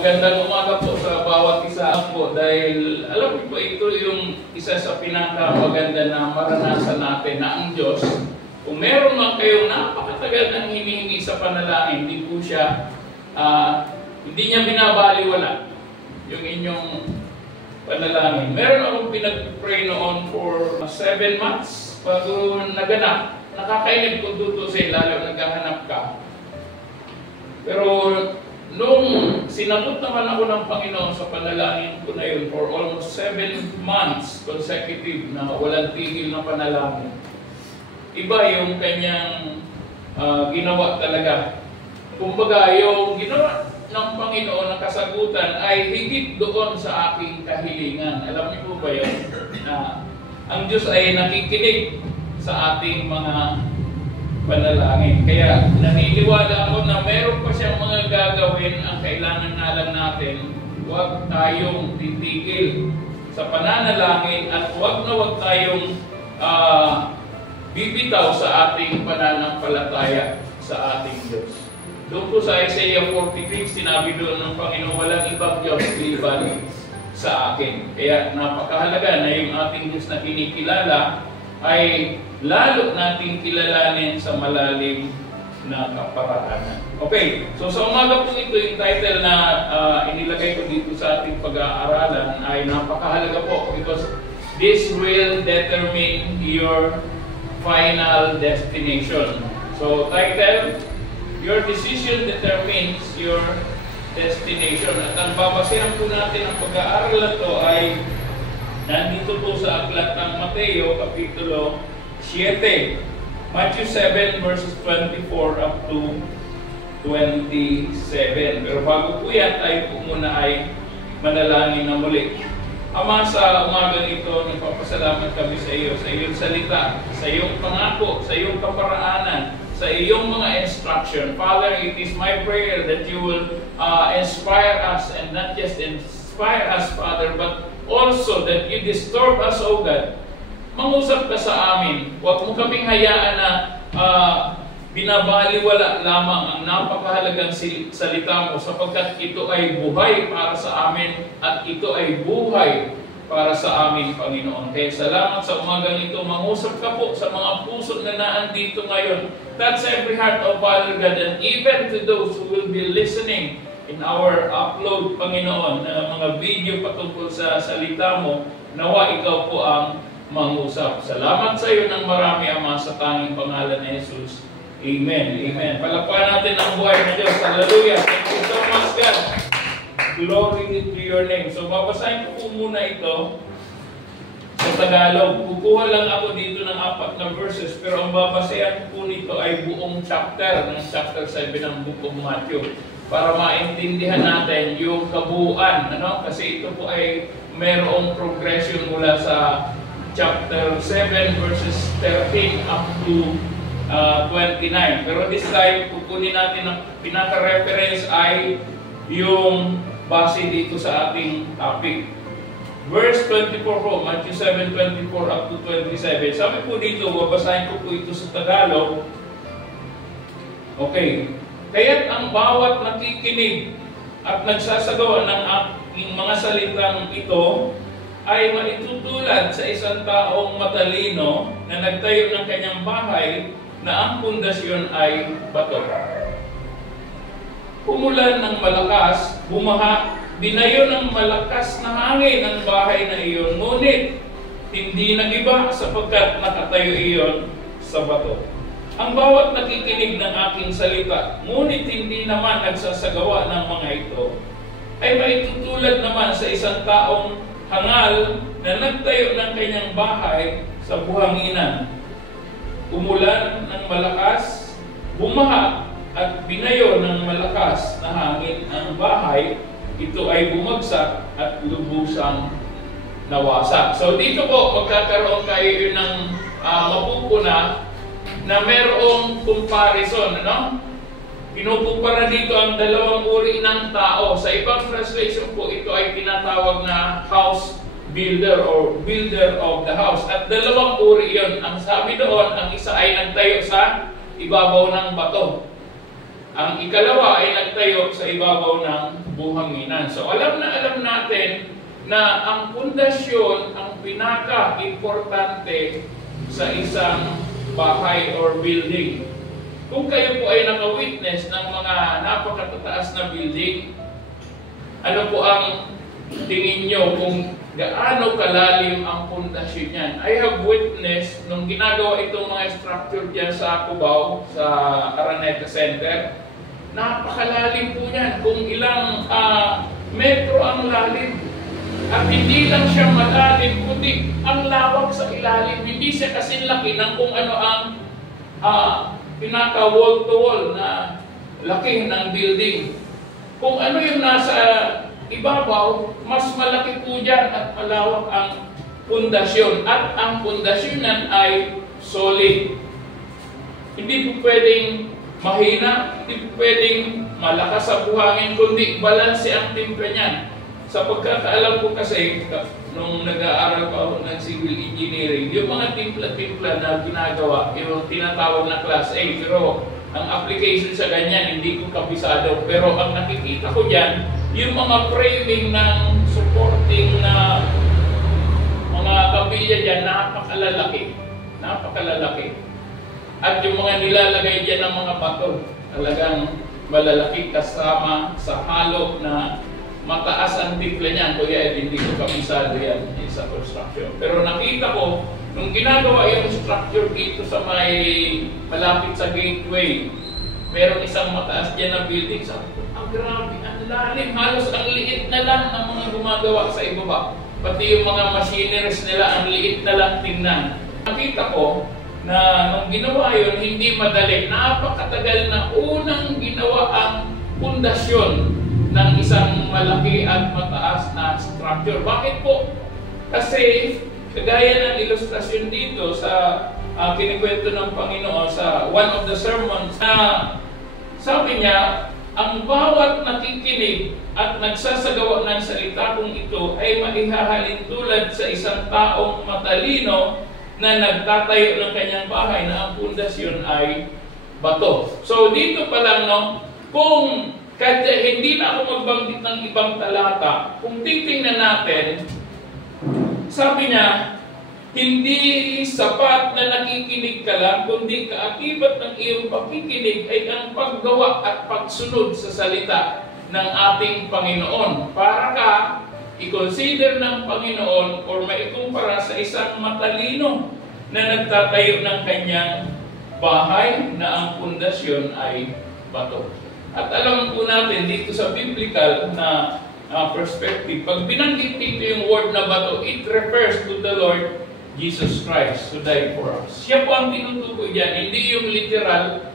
Magandang umaga po sa bawat isa po dahil alam ko po ito yung isa sa pinakamaganda na maranasan natin na ang Diyos. Kung meron man kayong napakatagal nang hinihingi sa panalangin, hindi po siya, hindi niya binabaliwala yung inyong panalangin. Meron akong pinag-pray noon for 7 months bago naganap. Nakakainip ko tutusin lalo naghahanap ka. Pero nung sinabot naman ako ng Panginoon sa panalangin ko na yun for almost 7 months consecutive na walang tigil na panalangin, iba yung kanyang ginawa talaga. Kumbaga, yung ginawa ng Panginoon na kasagutan ay higit doon sa aking kahilingan. Alam niyo po ba yun? Na ang Diyos ay nakikinig sa ating mga panalangin. Kaya naniniwala ako na meron pa siyang mga gagawin. Ang kailangan nga lang natin, huwag tayong titigil sa pananalangin at huwag tayong bibitaw sa ating pananampalataya sa ating Diyos. Doon po sa Isaiah 43, sinabi doon ng Panginoon, walang ibang Diyos liban sa akin. Kaya napakahalaga na yung ating Diyos na kinikilala ay lalo nating kilalanin sa malalim na kaparaanan. Okay, so sa umaga po ito, yung title na inilagay ko dito sa ating pag-aaralan ay napakahalaga po because this will determine your final destination. So title, your decision determines your destination. At ang babasehan po natin ang pag-aaral na ito ay nandito po sa aklat ng Mateo, Kapitulo 7. Matthew 7 verses 24 up to 27. Pero bago po yan, tayo po muna ay manalangin na muli. Ama, sa umaga nito, nagpapasalamat kami sa iyo, sa iyong salita, sa iyong pangako, sa iyong kaparaanan, sa iyong mga instruction. Father, it is my prayer that you will inspire us, and not just inspire us, Father, but also that you disturb us, O God. Mangusap ka sa amin. Huwag mo kaming hayaan na binabaliwala lamang ang napakahalagang salita mo sapagkat ito ay buhay para sa amin at ito ay buhay para sa amin, Panginoon. Kaya salamat sa umagang ito. Mangusap ka po sa mga puso na naandito ngayon. Touch every heart, O Father God, and even to those who will be listening in our upload, Panginoon, na mga video patungkol sa salita mo, nawa ikaw po ang mangusap. Salamat sa iyo ng marami, Ama, sa tanging pangalan ni Jesus. Amen. Amen. Palakpakan natin ang buhay ng Diyos. Hallelujah. Thank you so much, God. Glory to your name. So, babasahin ko po muna ito sa Tagalog. Kukuha lang ako dito ng 4 na verses, pero ang babasahin po nito ay buong chapter ng chapter 7 ng Book of Matthew para maintindihan natin yung kabuuan. Kasi ito po ay mayroong progression mula sa chapter 7 verses 13 up to 29. Pero this time, kukunin natin ang pinaka-reference ay yung base dito sa ating topic. Verse 24 po, Matthew 7:24 up to 27. Sabi po dito, babasahin ko po ito sa Tagalog. Okay. Kaya't ang bawat nakikinig at nagsasagawa ng aking mga salitang ito ay maitutulad sa isang taong matalino na nagtayo ng kanyang bahay na ang pundasyon ay bato. Umulan ng malakas, bumaha, binayo ng malakas na hangin ang bahay na iyon, ngunit hindi nagiba sapagkat nakatayo iyon sa bato. Ang bawat nakikinig ng aking salita, ngunit hindi naman nagsasagawa ng mga ito, ay maitutulad naman sa isang taong hangal na nagtayo ng kanyang bahay sa buhanginan. Umulan ng malakas, bumaha, at binayo ng malakas na hangin ang bahay, ito ay bumagsak at lubusang nawasak. So dito po, magkakaroon kayo ng mapupuna na merong comparison, Pinukumpara dito ang dalawang uri ng tao. Sa ibang translation po, ito ay tinatawag na house builder or builder of the house. At dalawang uri yun. Ang sabi doon, ang isa ay nagtayo sa ibabaw ng bato. Ang ikalawa ay nagtayo sa ibabaw ng buhanginan. So alam natin na ang pundasyon ang pinaka-importante sa isang bahay or building. Kung kayo po ay naka-witness ng mga napakatataas na building, ano po ang tingin nyo kung gaano kalalim ang pundasyon niyan? I have witnessed nung ginagawa itong mga structure dyan sa Cubao, sa Araneta Center, napakalalim po yan. Kung ilang metro ang lalim. At hindi lang siya malalim, kundi ang lawak sa ilalim. Hindi siya kasing laki ng kung ano ang pinaka-wall-to-wall na laki ng building. Kung ano yung nasa ibabaw, mas malaki po dyan at malawak ang pundasyon. At ang pundasyon nan ay solid. Hindi po pwedeng mahina, hindi po pwedeng malakas sa buhangin, kundi balanse ang timpla niyan. Sa pagkakaalam ko kasi, nung nag-aaral pa ako ng civil engineering, yung mga timpla-timpla na ginagawa, yung tinatawag na class A, pero ang application sa ganyan, hindi ko kabisado. Pero ang nakikita ko dyan, yung mga framing ng supporting na mga kabilya dyan, napakalalaki. Napakalalaki. At yung mga nilalagay dyan ng mga bato, talagang malalaki kasama sa halo na mataas ang timpla niyan. Kuya, hindi ko kabisado yan sa construction. Pero nakita ko, nung ginagawa yung structure dito sa may malapit sa gateway, meron isang mataas dyan na building. Sabi ko, ang grabe, ang lalim. Halos ang liit na lang ng mga gumagawa sa ibaba. Pati yung mga machineries nila, ang liit na lang tingnan. Nakita ko na nung ginawa yun, hindi madali. Napakatagal na unang ginawa ang pundasyon ng isang malaki at mataas na structure. Bakit po? Kasi kagaya ng ilustrasyon dito sa kinikwento ng Panginoon sa one of the sermons na sabi niya, ang bawat nakikinig at nagsasagawa ng salita kong ito ay maihahalin tulad sa isang taong matalino na nagtatayo ng kanyang bahay na ang pundasyon ay bato. So dito pa lang, no, kung kahit hindi na ako magbanggit ng ibang talata, kung titingnan natin, sabi niya, hindi sapat na nakikinig ka lang, kundi kaakibat ng iyong pakikinig ay ang paggawa at pagsunod sa salita ng ating Panginoon. Para ka i-consider ng Panginoon or maikumpara sa isang matalino na nagtatayo ng kanyang bahay na ang pundasyon ay bato. At alam po natin dito sa biblical na perspective, pag binanggit dito yung word na bato, it refers to the Lord Jesus Christ who died for us. Siya po ang tinutukoy dyan, hindi yung literal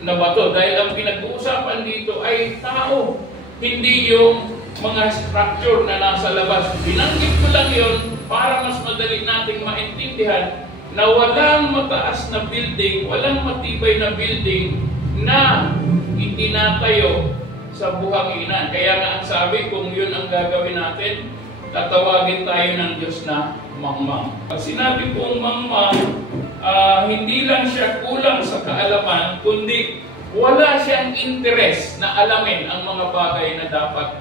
na bato. Dahil ang pinag-uusapan dito ay tao, hindi yung mga structure na nasa labas. Binanggit ko lang yun para mas madali nating maintindihan na walang mataas na building, walang matibay na building na itinatayo sa buhanginan. Kaya nga ang sabi, kung yun ang gagawin natin, tatawagin tayo ng Diyos na mangmang. Pag sinabi pong mangmang, hindi lang siya kulang sa kaalaman, kundi wala siyang interes na alamin ang mga bagay na dapat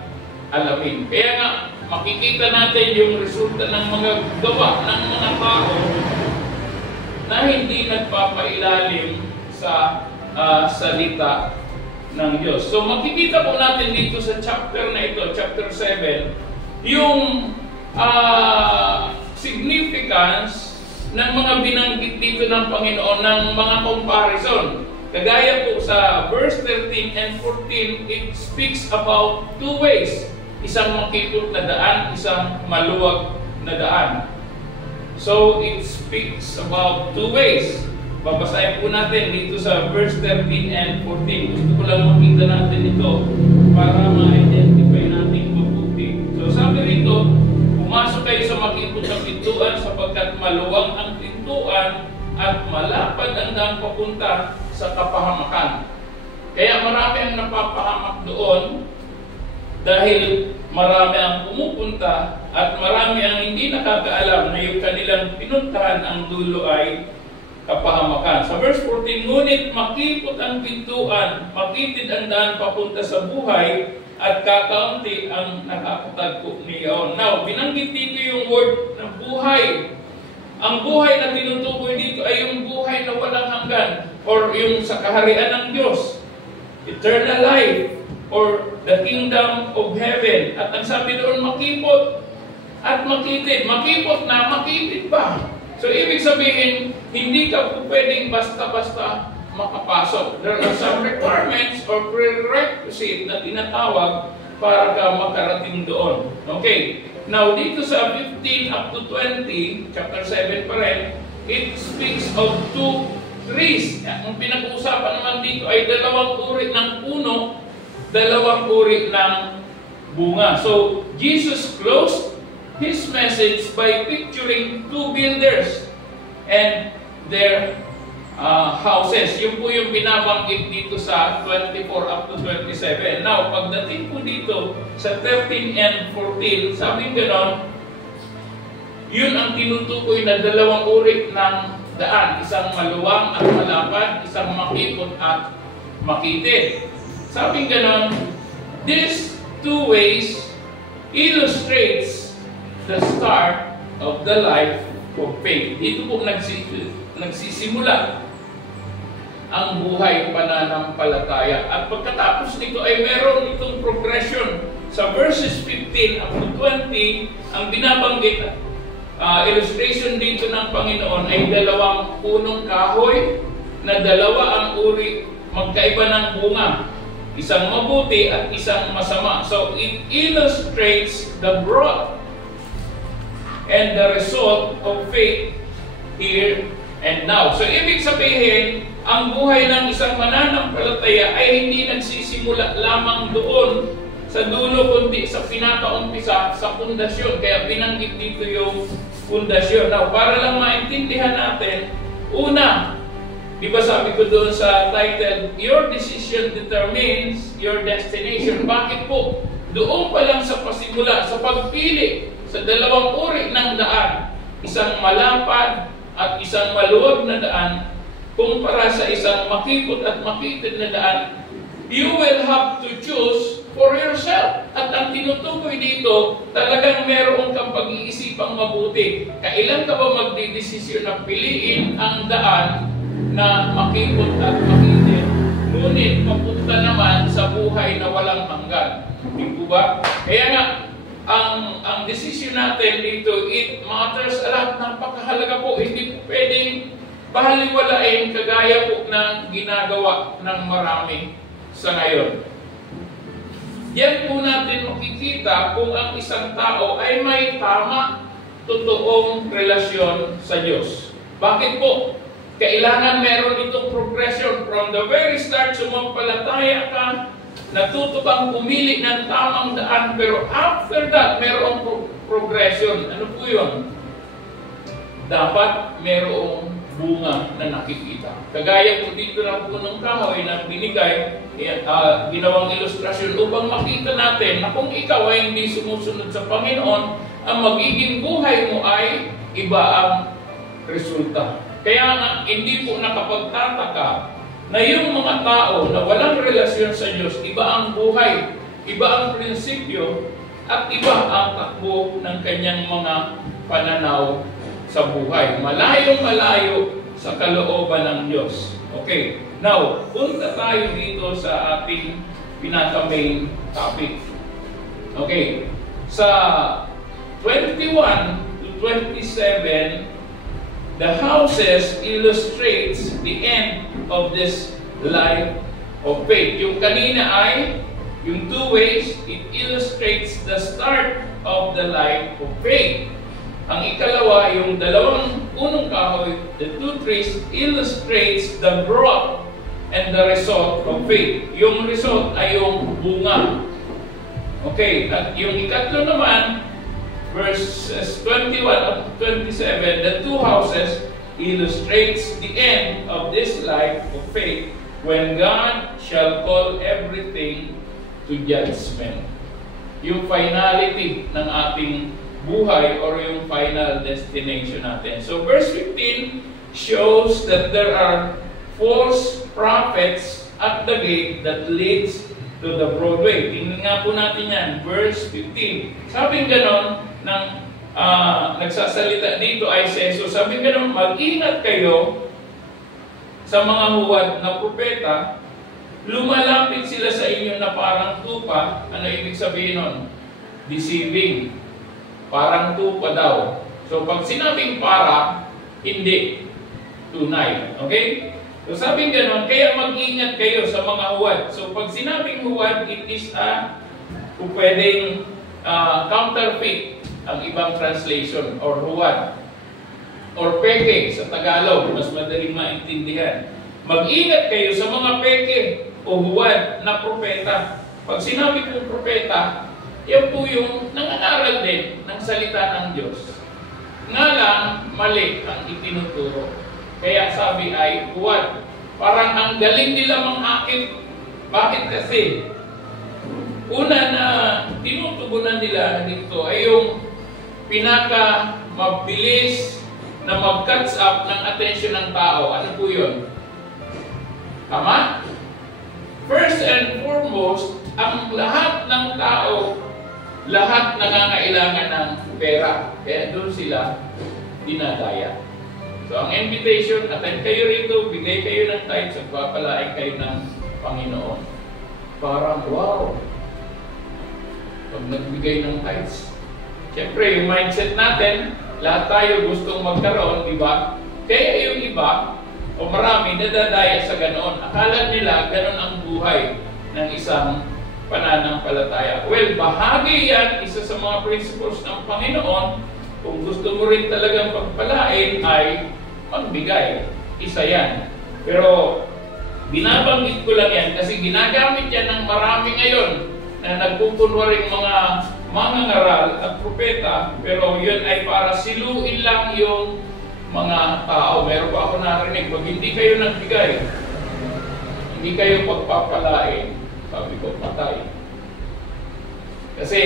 alamin. Kaya nga, makikita natin yung resulta ng mga gawa ng mga tao na hindi nagpapailalim sa salita ng Diyos. So makikita po natin dito sa chapter na ito, chapter 7, yung significance ng mga binanggit dito ng Panginoon ng mga comparison. Kagaya po sa verse 13 and 14, it speaks about two ways. Isang makipot na daan, isang maluwag na daan. So it speaks about two ways. Babasahin po natin dito sa verse 13 and 14. Gusto ko lang makita natin ito para ma-identify natin mabuti. So sabi rito, pumasok kayo sa makipot na pintuan sapagkat maluwang ang pintuan at malapad ang daan papunta sa kapahamakan. Kaya marami ang napapahamak doon dahil marami ang pumupunta at marami ang hindi nakakaalam na yung kanilang pinuntahan ang dulo ay kapahamakan. Sa verse 14, ngunit makipot ang pintuan, makitid ang daan papunta sa buhay, at kakaunti ang nakakatagpo niyon. Now, binanggit dito yung word na buhay. Ang buhay na tinutukoy dito ay yung buhay na walang hanggan or yung sa kaharian ng Diyos. Eternal life or the kingdom of heaven. At ang sabi doon, makipot at makitid. Makipot na, makitid pa. So, ibig sabihin, hindi ka po pwedeng basta-basta makapasok. There are some requirements or prerequisite na tinatawag para ka makarating doon. Okay. Now, dito sa 15 up to 20, chapter 7 pa rin, it speaks of two trees. Ang pinag-uusapan naman dito ay dalawang uri ng puno, dalawang uri ng bunga. So, Jesus closed His message by picturing two builders and their houses. Yun po yung binabanggit dito sa 24 up to 27. Now, pagdating po dito sa 13 and 14, sabi gano'n, yun ang tinutukoy na dalawang uri ng daan. Isang maluwang at malapad, isang makipot at makitid. Sabi gano'n, these two ways illustrates the start of the life of faith. Dito po nagsisimula ang buhay pananampalataya. At pagkatapos nito ay meron itong progression. Sa verses 15 up to 20, ang binabanggit illustration dito ng Panginoon ay dalawang punong kahoy na dalawa ang uri magkaiba ng bunga. Isang mabuti at isang masama. So it illustrates the growth and the result of faith here and now. So ibig sabihin, ang buhay ng isang mananampalataya ay hindi nagsisimula lamang doon sa dulo, kundi sa pinakaumpisa, sa pundasyon. Kaya binanggit dito yung pundasyon. Now, para lang maintindihan natin, una, di ba sabi ko doon sa title, your decision determines your destination. Bakit po? Doon pa lang sa pasimula, sa pagpili sa dalawang uri ng daan, isang malapad at isang maluwag na daan, kumpara sa isang makipot at makitid na daan, you will have to choose for yourself. At ang tinutukoy dito, talagang meron kang pag-iisipang mabuti. Kailan ka ba magdidesisyon na piliin ang daan na makipot at makitid, ngunit papunta naman sa buhay na walang hanggan? Hindi po ba? Kaya nga, ang decision natin dito, it matters a lot. Napakahalaga po. Hindi po pwedeng pahaliwalain kagaya po ng ginagawa ng marami sa ngayon. Diyan po natin makikita kung ang isang tao ay may tama, totoong relasyon sa Diyos. Bakit po? Kailangan meron itong progression from the very start, sumampalataya ka, natuto kang pumili ng tamang daan, pero after that, merong progression. Ano po yun? Dapat merong bunga na nakikita. Kagaya po dito ng punong kahoy na binigay, ginawang ilustrasyon upang makita natin na kung ikaw ay hindi sumusunod sa Panginoon, ang magiging buhay mo ay iba ang resulta. Kaya nga, hindi po nakapagtataka na yung mga tao na walang relasyon sa Diyos, iba ang buhay, iba ang prinsipyo, at iba ang takbo ng kanyang mga pananaw sa buhay. Malayo-malayo sa kalooban ng Diyos. Okay. Now, punta tayo dito sa ating pinaka-main topic. Okay. Sa 21 to 27, the houses illustrates the end of this life of faith. Yung kanina ay, yung two ways, it illustrates the start of the life of faith. Ang ikalawa, yung dalawang punong kahoy, the two trees, illustrates the growth and the result of faith. Yung result ay yung bunga. Okay, at yung ikatlo naman, verses 21 up to 27, the two houses illustrates the end of this life of faith when God shall call everything to judgment. Yung finality ng ating buhay or yung final destination natin. So verse 15 shows that there are false prophets at the gate that leads to the broad way. Tingnan nga po natin yan, verse 15. Sabing ganon, ng nagsasalita dito ay si Jesus. Sabing ganon, mag-ingat kayo sa mga huwad na propeta. Lumalapit sila sa inyo na parang tupa. Ano ibig sabihin nun? Deceiving. Parang tupa daw. So pag sinabing para, hindi tunay. Okay? So sabing ganon, kaya mag-ingat kayo sa mga huwad. So pag sinabing huwad, it is kung pwedeng counterfeit ang ibang translation, or huwad, or peke sa Tagalog, mas madaling maintindihan. Mag-ingat kayo sa mga peke o huwad na propeta. Pag sinabi kong propeta, yan po yung nangangaral din ng salita ng Diyos. Nga lang, mali ang itinuturo. Kaya sabi ay huwad. Parang ang galing nila mangakit. Bakit kasi? Una na tinutugunan nila dito ay yung pinaka mabilis na mag-catch up ng attention ng tao. Ano po yun? Tama? First and foremost, ang lahat ng tao, lahat nangangailangan ng pera. Kaya doon sila dinadaya. So, ang invitation, attend kayo rito, bigay kayo ng tithes, at papalain kayo ng Panginoon. Parang, wow! Pag nagbigay ng tithes. Siyempre, yung mindset natin, lahat tayo gustong magkaroon, di ba? Kaya yung iba, o marami, nadadaya sa ganoon. Akala nila, ganoon ang buhay ng isang pananampalataya. Well, bahagi yan, isa sa mga principles ng Panginoon. Kung gusto mo rin talagang pagpalain, ay magbigay. Isa yan. Pero, binabanggit ko lang yan kasi ginagamit yan ng marami ngayon na nagpupunwaring mga mangangaral at propeta, pero yun ay para siluin lang yung mga tao. Meron pa ako narinig, pag hindi kayo nagbigay, hindi kayo pagpapalain, sabi ko, patay. Kasi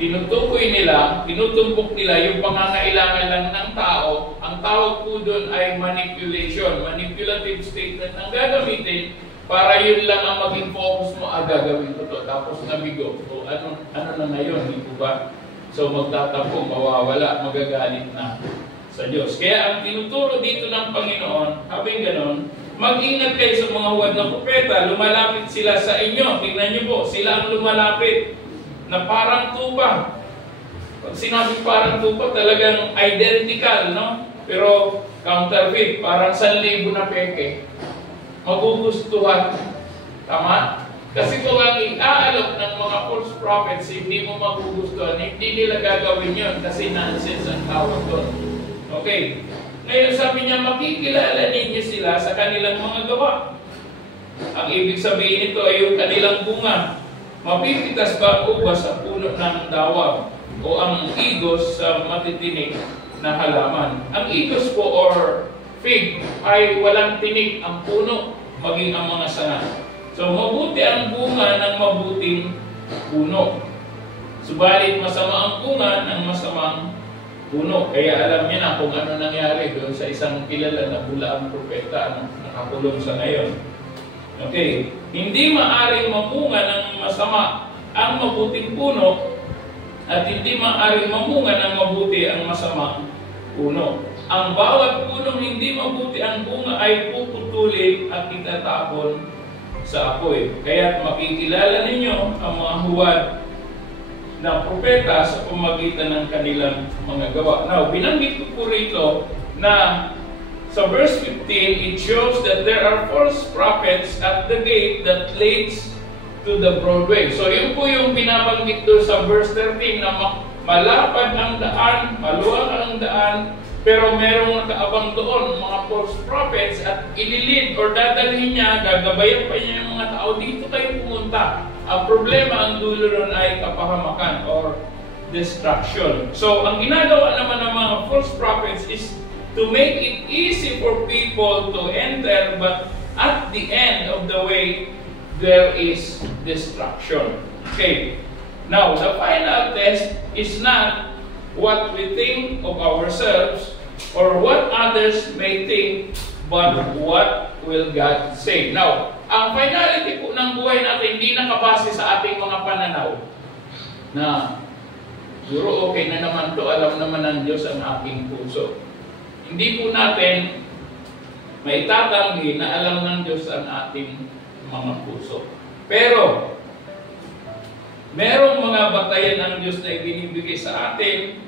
tinutukoy nila, tinutumbok nila yung pangangailangan lang ng tao. Ang tawag po doon ay manipulation, manipulative statement ang gagamitin para yun lang ang maging focus mo, gagawin ko to, tapos nabigo. So ano na ngayon, hindi po ba? So magtatampo, mawawala, magagalit na sa Diyos. Kaya ang tinuturo dito ng Panginoon, habang ganon, mag-ingat kayo sa mga huwad na propeta, lumalapit sila sa inyo. Tingnan niyo po, sila ang lumalapit na parang tupa. Pag sinabi parang tupa, talagang identical, no? Pero counterfeit, parang 1,000 na peke. Magugustuhan. Tama? Kasi kung ang iaalok ng mga false prophets, hindi mo magugustuhan, hindi nila gagawin yun kasi nonsense ang tawag doon. Okay. Ngayon sabi niya, makikilala ninyo sila sa kanilang mga gawa. Ang ibig sabihin nito ay yung kanilang bunga. Mapipitas ba ang ubas sa puno ng dawab o ang igos sa matitinig na halaman? Ang igos po or fig ay walang tinik ang puno, maging ang mga sanga. So mabuti ang bunga ng mabuting puno. Subalit masama ang bunga ng masamang puno. Kaya alam niyo na kung ano nangyari doon sa isang kilala na bulaang propeta na nakakulong sa ngayon. Okay, hindi maaring mamunga ng masama ang mabuting puno at hindi maaring mamunga ng mabuti ang masama puno. Ang bawat punong hindi mabuti ang bunga ay puputulin at itatapon sa apoy. Kaya makikilala ninyo ang mga huwad na propeta sa pamagitan ng kanilang mga gawa. Now, binanggit ko po rito na sa verse 15, it shows that there are false prophets at the gate that leads to the broad way. So, yun po yung binabanggit doon sa verse 13 na malapad ang daan, maluwag ang daan, pero merong nakaabang doon, mga false prophets, at ililid or dadalhin niya, gagabayan pa niya yung mga tao, dito kayo pumunta. Ang problema, ang dulo nun ay kapahamakan or destruction. So, ang ginagawa naman ng mga false prophets is to make it easy for people to enter, but at the end of the way, there is destruction. Okay. Now, the final test is not what we think of ourselves or what others may think, but what will God say. Now, ang finality po ng buhay natin hindi nakabase sa ating mga pananaw na siguro okay na naman to, alam naman ng Diyos ang aking puso. Hindi po natin may tatanggi na alam ng Diyos ang ating mga puso. Pero merong mga batayan ng Diyos na ibinibigay sa atin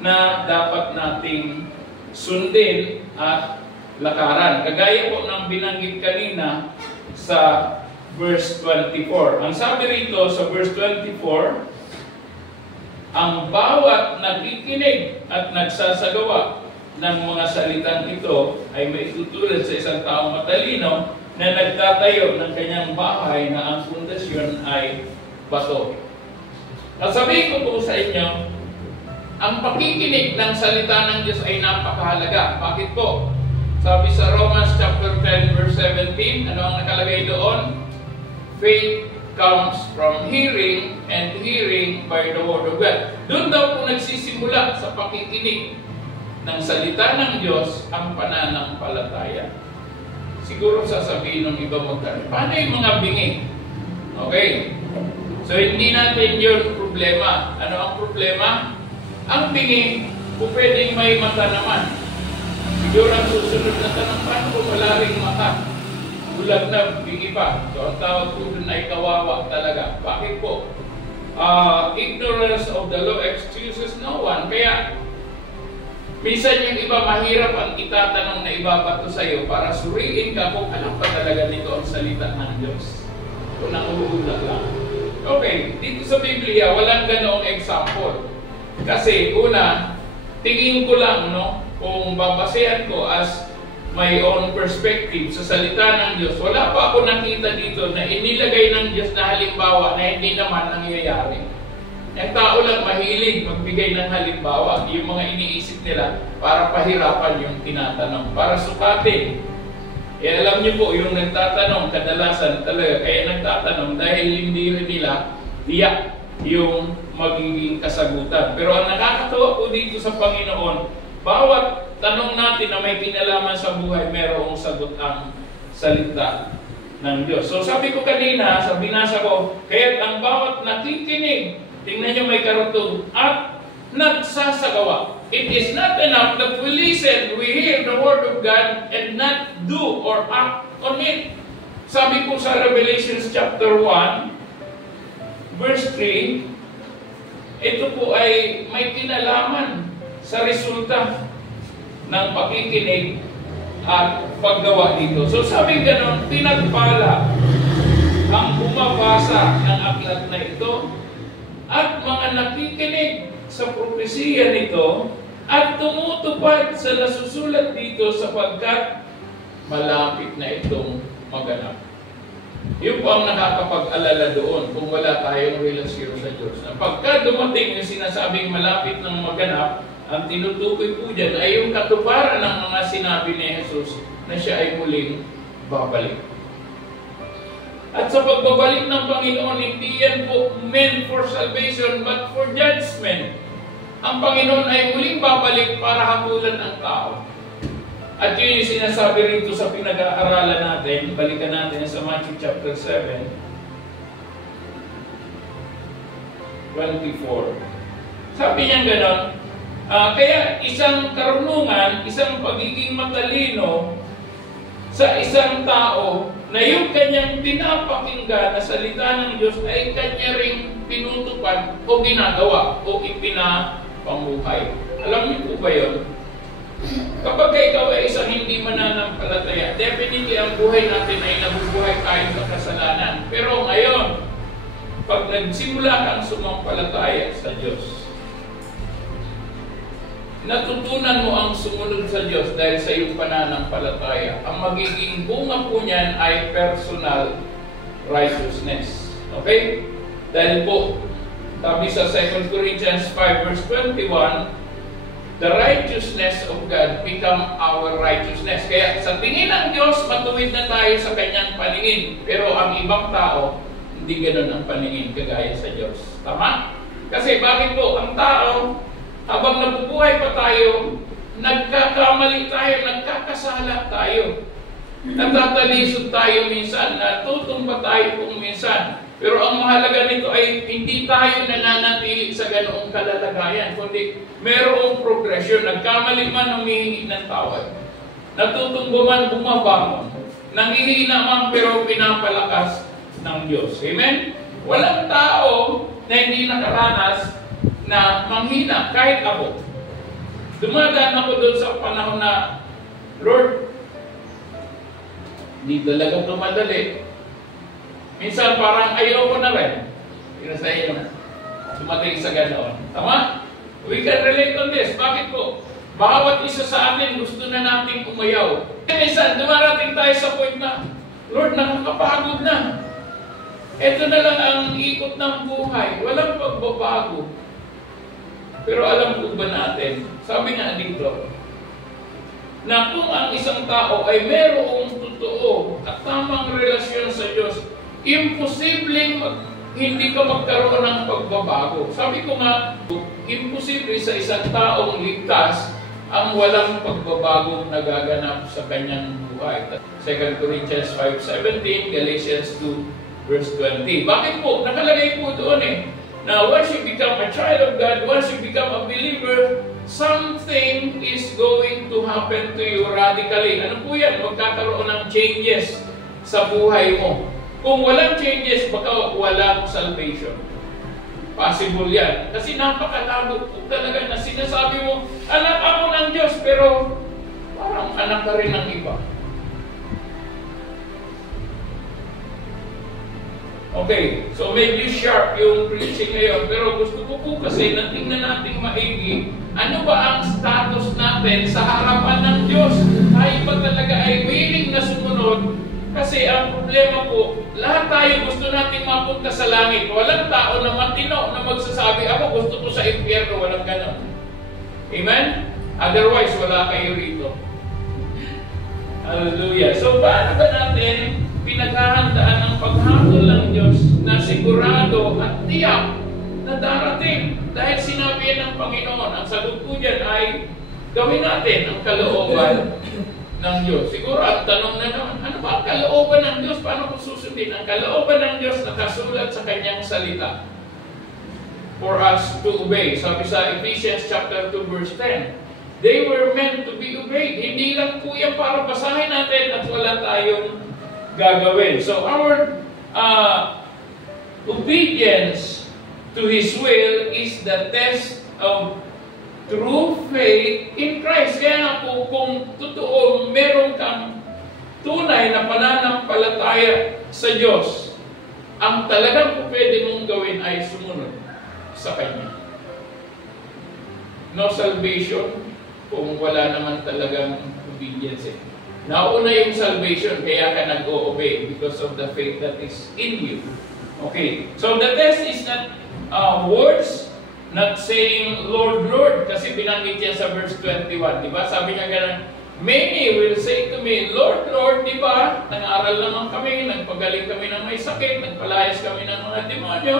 na dapat nating sundin at lakaran. Kagaya po ng binanggit kanina sa verse 24. Ang sabi rito sa verse 24, ang bawat nakikinig at nagsasagawa ng mga salitang ito ay may tutulad sa isang taong matalino na nagtatayo ng kanyang bahay na ang pundasyon ay bato. At sabihin ko po sa inyo, ang pakikinig ng salita ng Diyos ay napakahalaga. Bakit po? Sabi sa Romans chapter 10 verse 17, ano ang nakalagay doon? Faith comes from hearing, and hearing by the word of God. Doon daw po nagsisimula sa pakikinig ng salita ng Diyos ang pananampalataya. Siguro sasabihin ng iba magkano, paano yung mga bingi? Okay. So hindi natin yun problema. Ano ang problema? Ang bingi, kung pwedeng may mata naman. Siguro ang susunod na tanong, paano kung wala ring mata? Bulag na, bingi pa. So ang tawag po dun ay kawawa talaga. Bakit po? Ignorance of the law excuses no one. Kaya, minsan yung iba mahirap ang itatanong na ibabato sa iyo para suriin ka kung alam pa talaga nito ang salita ng Diyos. Kung nanguhula lang. Okay, dito sa Biblia, walang ganoong example. Kasi una, tingin ko lang, no, kung babasehan ko as my own perspective sa salita ng Diyos, wala pa ako nakita dito na inilagay ng Diyos na halimbawa na hindi naman nangyayari. Ang tao lang mahilig magbigay ng halimbawa, yung mga iniisip nila para pahirapan yung tinatanong, para sukatin. Alam niyo po, yung nagtatanong, kadalasan talaga, kaya nagtatanong dahil hindi rin nila tiyak yung magiging kasagutan. Pero ang nakakatawa po dito sa Panginoon, bawat tanong natin na may kinalaman sa buhay, merong sagot ang salita ng Diyos. So sabi ko kanina, sa binasa ko, kaya't ang bawat nakikinig, tingnan nyo may karutong, at nagsasagawa. It is not enough that we listen, we hear the word of God, and not do or act on it. Sabi ko sa Revelation chapter 1, verse 3, ito po ay may kinalaman sa resulta ng pakikinig at paggawa dito. So sabi ganon, pinagpala ang bumabasa ng aklat na ito at mga nakikinig sa propesiya nito at tumutupad sa nasusulat dito sapagkat malapit na itong maganap. Yun po ang nakakapag-alala doon kung wala tayong relasyon sa Diyos. Pagka dumating yung sinasabing malapit ng maganap, ang tinutukoy po dyan ay yung katuparan ng mga sinabi ni Jesus na siya ay muling babalik. At sa pagbabalik ng Panginoon, hindi yan po meant for salvation but for judgment. Ang Panginoon ay muling babalik para habulan ang tao. At yun yung sinasabi rito sa pinag-aaralan natin, balikan natin sa Matthew chapter 7, 24. Sabi niya gano'n, kaya isang karunungan, isang pagiging matalino sa isang tao na yung kanyang pinapakinggan na salita ng Diyos ay kanya ring pinutupad o ginagawa o ipinapamuhay. Alam niyo po ba yun? Kapag ikaw ay isang hindi mananampalataya, definitely ang buhay natin ay nabubuhay tayo sa kasalanan. Pero ngayon, pag nagsimula kang sumampalataya sa Diyos, natutunan mo ang sumunod sa Diyos dahil sa iyong pananampalataya. Ang magiging bunga po niyan ay personal righteousness. Okay? Dahil po, sabi sa 2 Corinthians 5 verse 21, the righteousness of God become our righteousness. Kaya sa tingin ng Diyos, matuwid na tayo sa kanyang paningin. Pero ang ibang tao, hindi ganoon ang paningin kagaya sa Diyos. Tama? Kasi bakit po? Ang tao, habang nabubuhay pa tayo, nagkakamali tayo, nagkakasala tayo. Natatalisod tayo minsan, natutumba tayo kung minsan. Pero ang mahalaga nito ay hindi tayo nananatili sa ganoong kalalagayan, kundi mayroong progression. Nagkamali man, humihingi ng tawad. Natutumba man, bumabangon. Nangihina man, pero pinapalakas ng Diyos. Amen? Walang tao na hindi nakaranas na manghina, kahit ako. Dumadaan ako doon sa panahon na, Lord, hindi talaga ito madali. Minsan parang ayaw ko na rin. Pero sa iyo na. Dumating sa ganoon. Tama? We can relate on this. Bakit po? Bawat isa sa atin gusto na natin umayaw. Minsan, dumarating tayo sa point na, Lord, nakakapagod na. Ito na lang ang ikot ng buhay. Walang pagbabago. Pero alam po ba natin, sabi nga dito, na kung ang isang tao ay mayroong totoo at tamang relasyon sa Diyos, imposibleng hindi ka magkaroon ng pagbabago. Sabi ko nga, imposible sa isang taong ligtas ang walang pagbabagong nagaganap sa kanyang buhay. 2 Corinthians 5:17, Galatians 2 verse 20. Bakit po? Nakalagay po doon na once you become a child of God, once you become a believer, something is going to happen to you radically. Ano po yan? Magkakaroon ng changes sa buhay mo. Kung walang changes, baka walang salvation. Possible yan. Kasi napakalago po talaga na sinasabi mo, anak ako ng Diyos, pero parang anak ka rin ng iba. Okay, so medyo sharp yung preaching ngayon, pero gusto ko po kasi na tingnan natin maigi, ano ba ang status natin sa harapan ng Diyos? Tayo ba talaga ay willing na sumunod? Kasi ang problema po, lahat tayo gusto natin mapunta sa langit. Walang tao na matino na magsasabi, ako gusto ko sa impyerno, walang ganon. Amen? Otherwise, wala kayo rito. Hallelujah. So, paano ba natin pinaghahandaan ng paghatol ng Diyos na sigurado at tiyak na darating? Dahil sinabi yan ng Panginoon, ang sagot ko dyan ay gawin natin ang kalooban ng Diyos. Siguro ang tanong na naman, ano ba ang kalooban ng Diyos? Paano ko susundin? Ang kalooban ng Diyos nakasulat sa kanyang salita for us to obey. Sabi sa Ephesians chapter 2 verse 10, they were meant to be obeyed. Hindi lang po yan para basahin natin at wala tayong gagawin. So our obedience to His will is the test of true faith in Christ. Kaya nga po, kung totoo meron kang tunay na pananampalataya sa Diyos, ang talagang po pwede mong gawin ay sumunod sa Kanya. No salvation kung wala naman talagang obedience. Nauna yung salvation, kaya ka nag-o-obey because of the faith that is in you. Okay, so the test is not words, not saying, Lord, Lord, kasi binanggit yan sa verse 21, di ba? Sabi niya ganun, many will say to me, Lord, Lord, di ba? Nang-aral naman kami, nagpagaling kami ng may sakit, nagpalayas kami ng mga demonyo.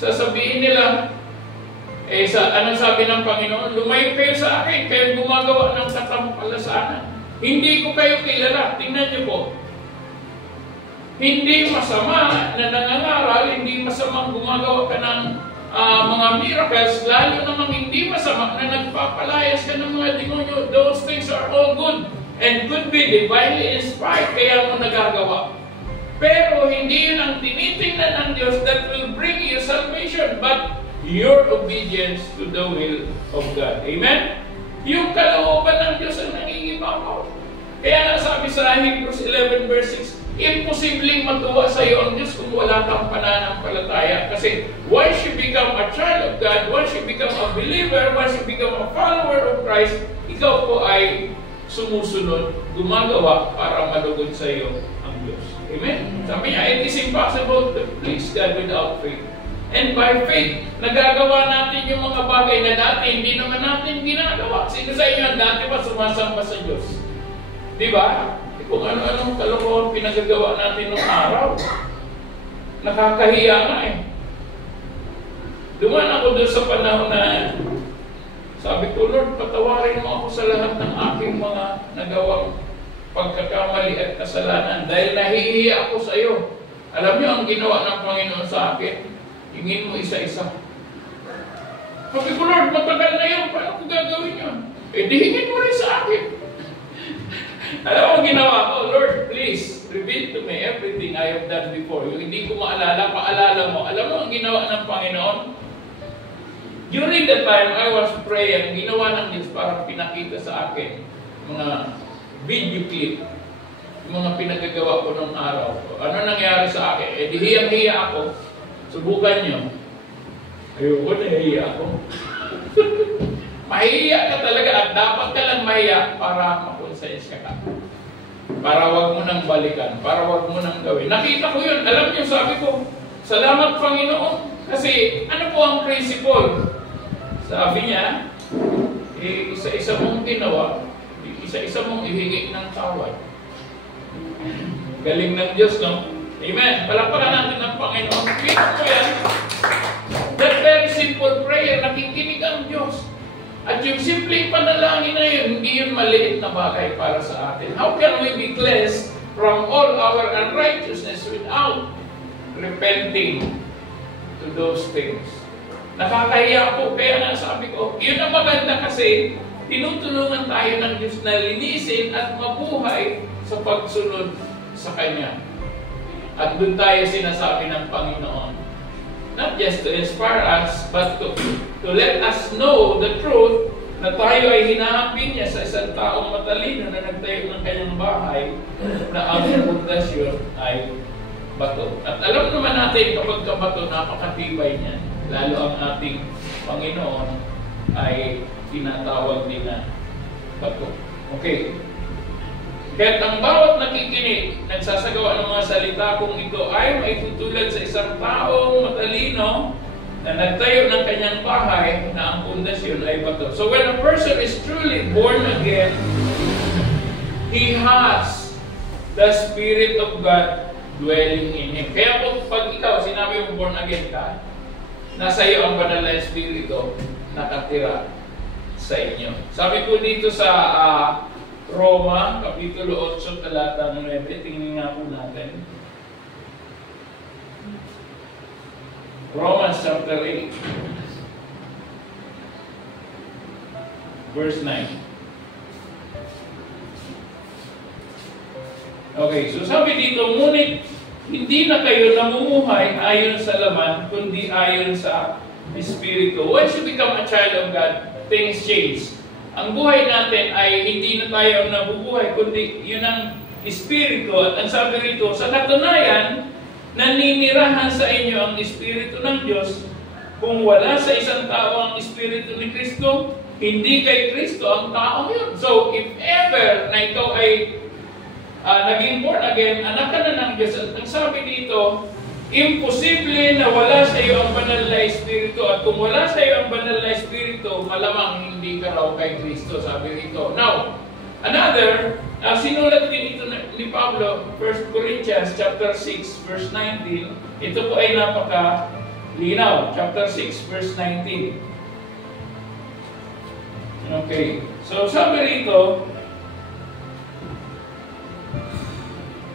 Sasabihin nila, anong sabi ng Panginoon? Lumayo kayo sa akin, kayo gumagawa ng katampalasanan. Hindi ko kayo kilala. Tingnan niyo po. Hindi masama na nangangaral, hindi masamang gumagawa ka ng mga miracles, lalo namang hindi masama na nagpapalayas ka ng mga demonyo. Those things are all good and could be divinely inspired, kaya mo nagagawa. Pero hindi yun ang tinitingnan ng Diyos that will bring you salvation, but your obedience to the will of God. Amen? Yung kalooban ng Diyos ang nangingibabaw. Kaya nga sabi sa Hebrews 11 verse 6, imposibleng matuwa sa iyo ang Diyos kung wala kang pananampalataya. Kasi once you become a child of God, once you become a believer, once you become a follower of Christ, ikaw po ay sumusunod, gumagawa para malugod sa iyo ang Diyos. Amen? Sabi niya, it is impossible to please God without faith. And by faith, nagagawa natin yung mga bagay na dati hindi naman natin ginagawa. Sino sa inyo dati pa sumasamba sa Diyos? Di ba? Kung ano-anong kalokohan pinagagawa natin noong araw. Nakakahiya nga eh. Duman ako doon sa panahon na sabi ko, Lord, patawarin mo ako sa lahat ng aking mga nagawang pagkakamali at kasalanan dahil nahihiya ako sa iyo. Alam niyo ang ginawa ng Panginoon sa akin? Hingin mo isa-isa. Sabi ko, Lord, matagal na yun. Paano ko gagawin yun? Eh, di hingin mo rin sa akin. Alam mo ang ginawa ko? Lord, please, reveal to me everything I have done before. Yung hindi ko maalala, paalala mo. Alam mo ang ginawa ng Panginoon? During the time I was praying, ginawa ng Diyos para pinakita sa akin mga video clip, mga pinagagawa ko nung araw. Ano nangyari sa akin? Eh, dihiyang-hiya ako. Subukan nyo. Ayoko, nahihiya ako. Mahihiya ka talaga at dapat ka lang mahiya para makonsensya ka. Para wag mo nang balikan. Para wag mo nang gawin. Nakita ko yun. Alam niyo, sabi ko, salamat Panginoon. Kasi ano po ang principle? Sabi niya, eh, isa-isa mong ginawa, isa-isa mong ihingi ng tawad. Galing ng Diyos, no? Amen. Palakpakan natin ang Panginoon. Kita mo yan. That very simple prayer, nakikinig ang Diyos. At yung simpleng panalangin na yun, hindi yun maliit na bagay para sa atin. How can we be cleansed from all our unrighteousness without repenting to those things? Nakakahiya po. Kaya nga sabi ko, yun ang maganda kasi tinutulungan tayo ng Diyos na linisin at mabuhay sa pagsunod sa Kanya. At doon tayo sinasabi ng Panginoon, not just to inspire us, but to let us know the truth na tayo ay hinahambing niya sa isang taong matalino na nagtayo ng kanyang bahay na ang pundasyon ay bato. At alam naman natin kapag kabato, napakatibay niya. Lalo ang ating Panginoon ay tinatawag din na bato. Okay. Kaya't ang bawat nakikinig, nagsasagawa ng mga salita kung ito ay maitutulad sa isang taong matalino na nagtayo ng kanyang bahay na ang pundasyon ay bato. So when a person is truly born again, he has the Spirit of God dwelling in him. Kaya pag ikaw, sinabi mo born again ka, nasa iyo ang banal na Espiritu nakatira sa inyo. Sabi ko dito sa Roma, Kapitulo 8, talata 9. Tingnan nga po natin. Romans chapter 8, verse 9. Okay, so sabi dito, ngunit hindi na kayo namumuhay ayon sa laman, kundi ayon sa Espiritu. Once you become a child of God, things change. Ang buhay natin ay hindi na tayo ang nabubuhay, kundi yun ang Espiritu. At ang sabi rito, sa katunayan, naninirahan sa inyo ang Espiritu ng Diyos. Kung wala sa isang tao ang Espiritu ni Kristo, hindi kay Kristo ang taong yun. So, if ever na ikaw ay naging born again, anak ka na ng Diyos. At ang sabi dito, imposible na wala sa iyo ang banal na Espiritu. At kung wala sa iyo ang banal na Espiritu, malamang hindi ka raw kay Kristo, sabi rito. Now, another, sinulat din ito ni Pablo, 1 Corinthians chapter 6, verse 19. Ito po ay napaka-linaw. Chapter 6, verse 19. Okay. So, sabi rito,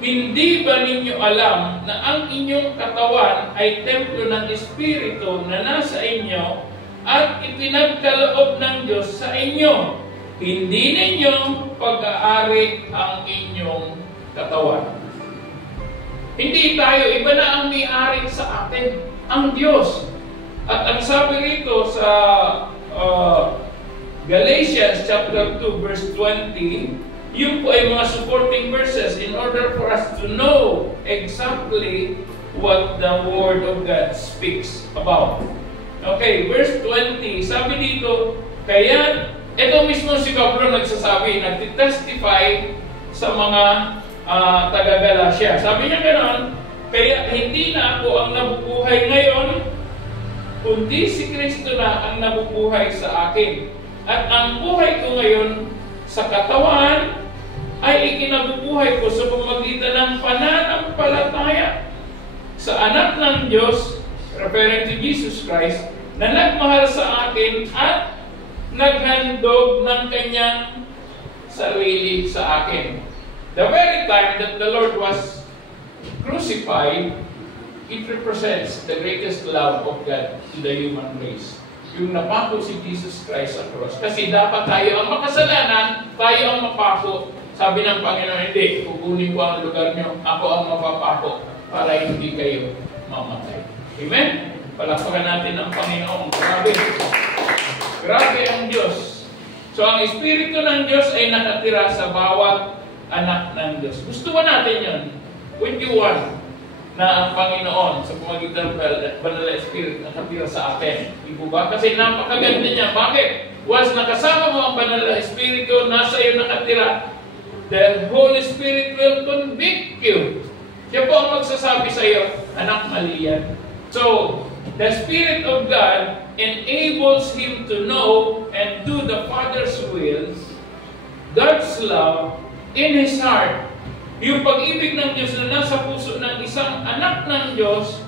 hindi ba ninyo alam na ang inyong katawan ay templo ng Espiritu na nasa inyo at ipinagkaloob ng Diyos sa inyo? Hindi ninyo pag-aari ang inyong katawan. Hindi tayo, iba na ang may-ari sa atin, ang Diyos. At ang sabi rito sa Galatians chapter 2 verse 20, yun po ay mga supporting verses in order for us to know exactly what the Word of God speaks about. Okay, verse 20, sabi dito, kaya, ito mismo si Pablo nagsasabi, nagtitestify sa mga taga-Galatia. Sabi niya gano'n, kaya hindi na ako ang nabubuhay ngayon, kundi si Kristo na ang nabubuhay sa akin. At ang buhay ko ngayon sa katawan ay ikinabubuhay ko sa pamamagitan ng pananampalataya sa anak ng Diyos, referring to Jesus Christ, na nagmahal sa akin at naghandog ng kanyang sarili sa akin. The very time that the Lord was crucified, it represents the greatest love of God to the human race. Yung napako si Jesus Christ sa cross. Kasi dapat tayo ang makasalanan, tayo ang mapako. Sabi ng Panginoon, hindi, kukunin ko ang lugar niyo, ako ang mapapako para hindi kayo mamatay. Amen? Palakpakan natin ang Panginoon. Grabe. Grabe ang Diyos. So ang Espiritu ng Diyos ay nakatira sa bawat anak ng Diyos. Gusto ba natin yun? Would you want na ang Panginoon sa pamagitan ng Banal na Espiritu nakatira sa atin? Ibo ba? Kasi napakaganda niya. Bakit? Once nakasama mo ang Banal na Espiritu, nasa iyo nakatira, the Holy Spirit will convict you. Siya po ang magsasabi sa iyo, anak, mali yan. So, the Spirit of God enables him to know and do the Father's will, God's love in his heart. Yung pag-ibig ng Diyos na nasa puso ng isang anak ng Diyos,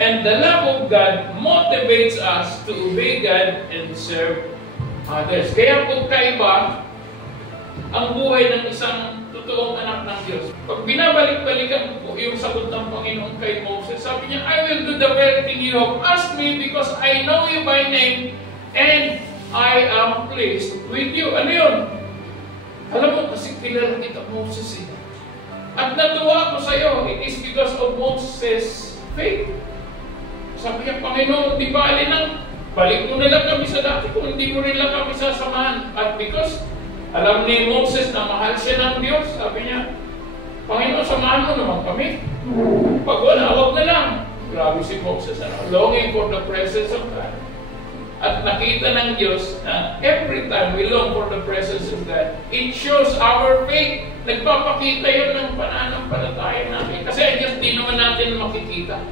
and the love of God motivates us to obey God and serve others. Kaya kung kaiba ang buhay ng isang totoong anak ng Diyos. Pag binabalik-balikan po yung sagot ng Panginoon kay Moses, sabi niya, I will do the very thing you have asked me because I know you by name and I am pleased with you. Ano yun? Alam mo, kasi kilala kita Moses eh. At natuwa ko sa iyo, it is because of Moses' faith. Sabi niya, Panginoon, di ba alinang, balik mo na lang kami sa dati kung hindi mo rin lang kami sasamahan. At because alam ni Moses na mahal siya ng Diyos, sabi niya, Panginoon, samahan mo naman kami. Pag wala, huwag na lang. Grabe si Moses, longing for the presence of God. At nakita ng Diyos na every time we long for the presence of God, it shows our faith. Nagpapakita yun ng pananampalataya natin. Kasi ang Diyos, di naman natin makikita.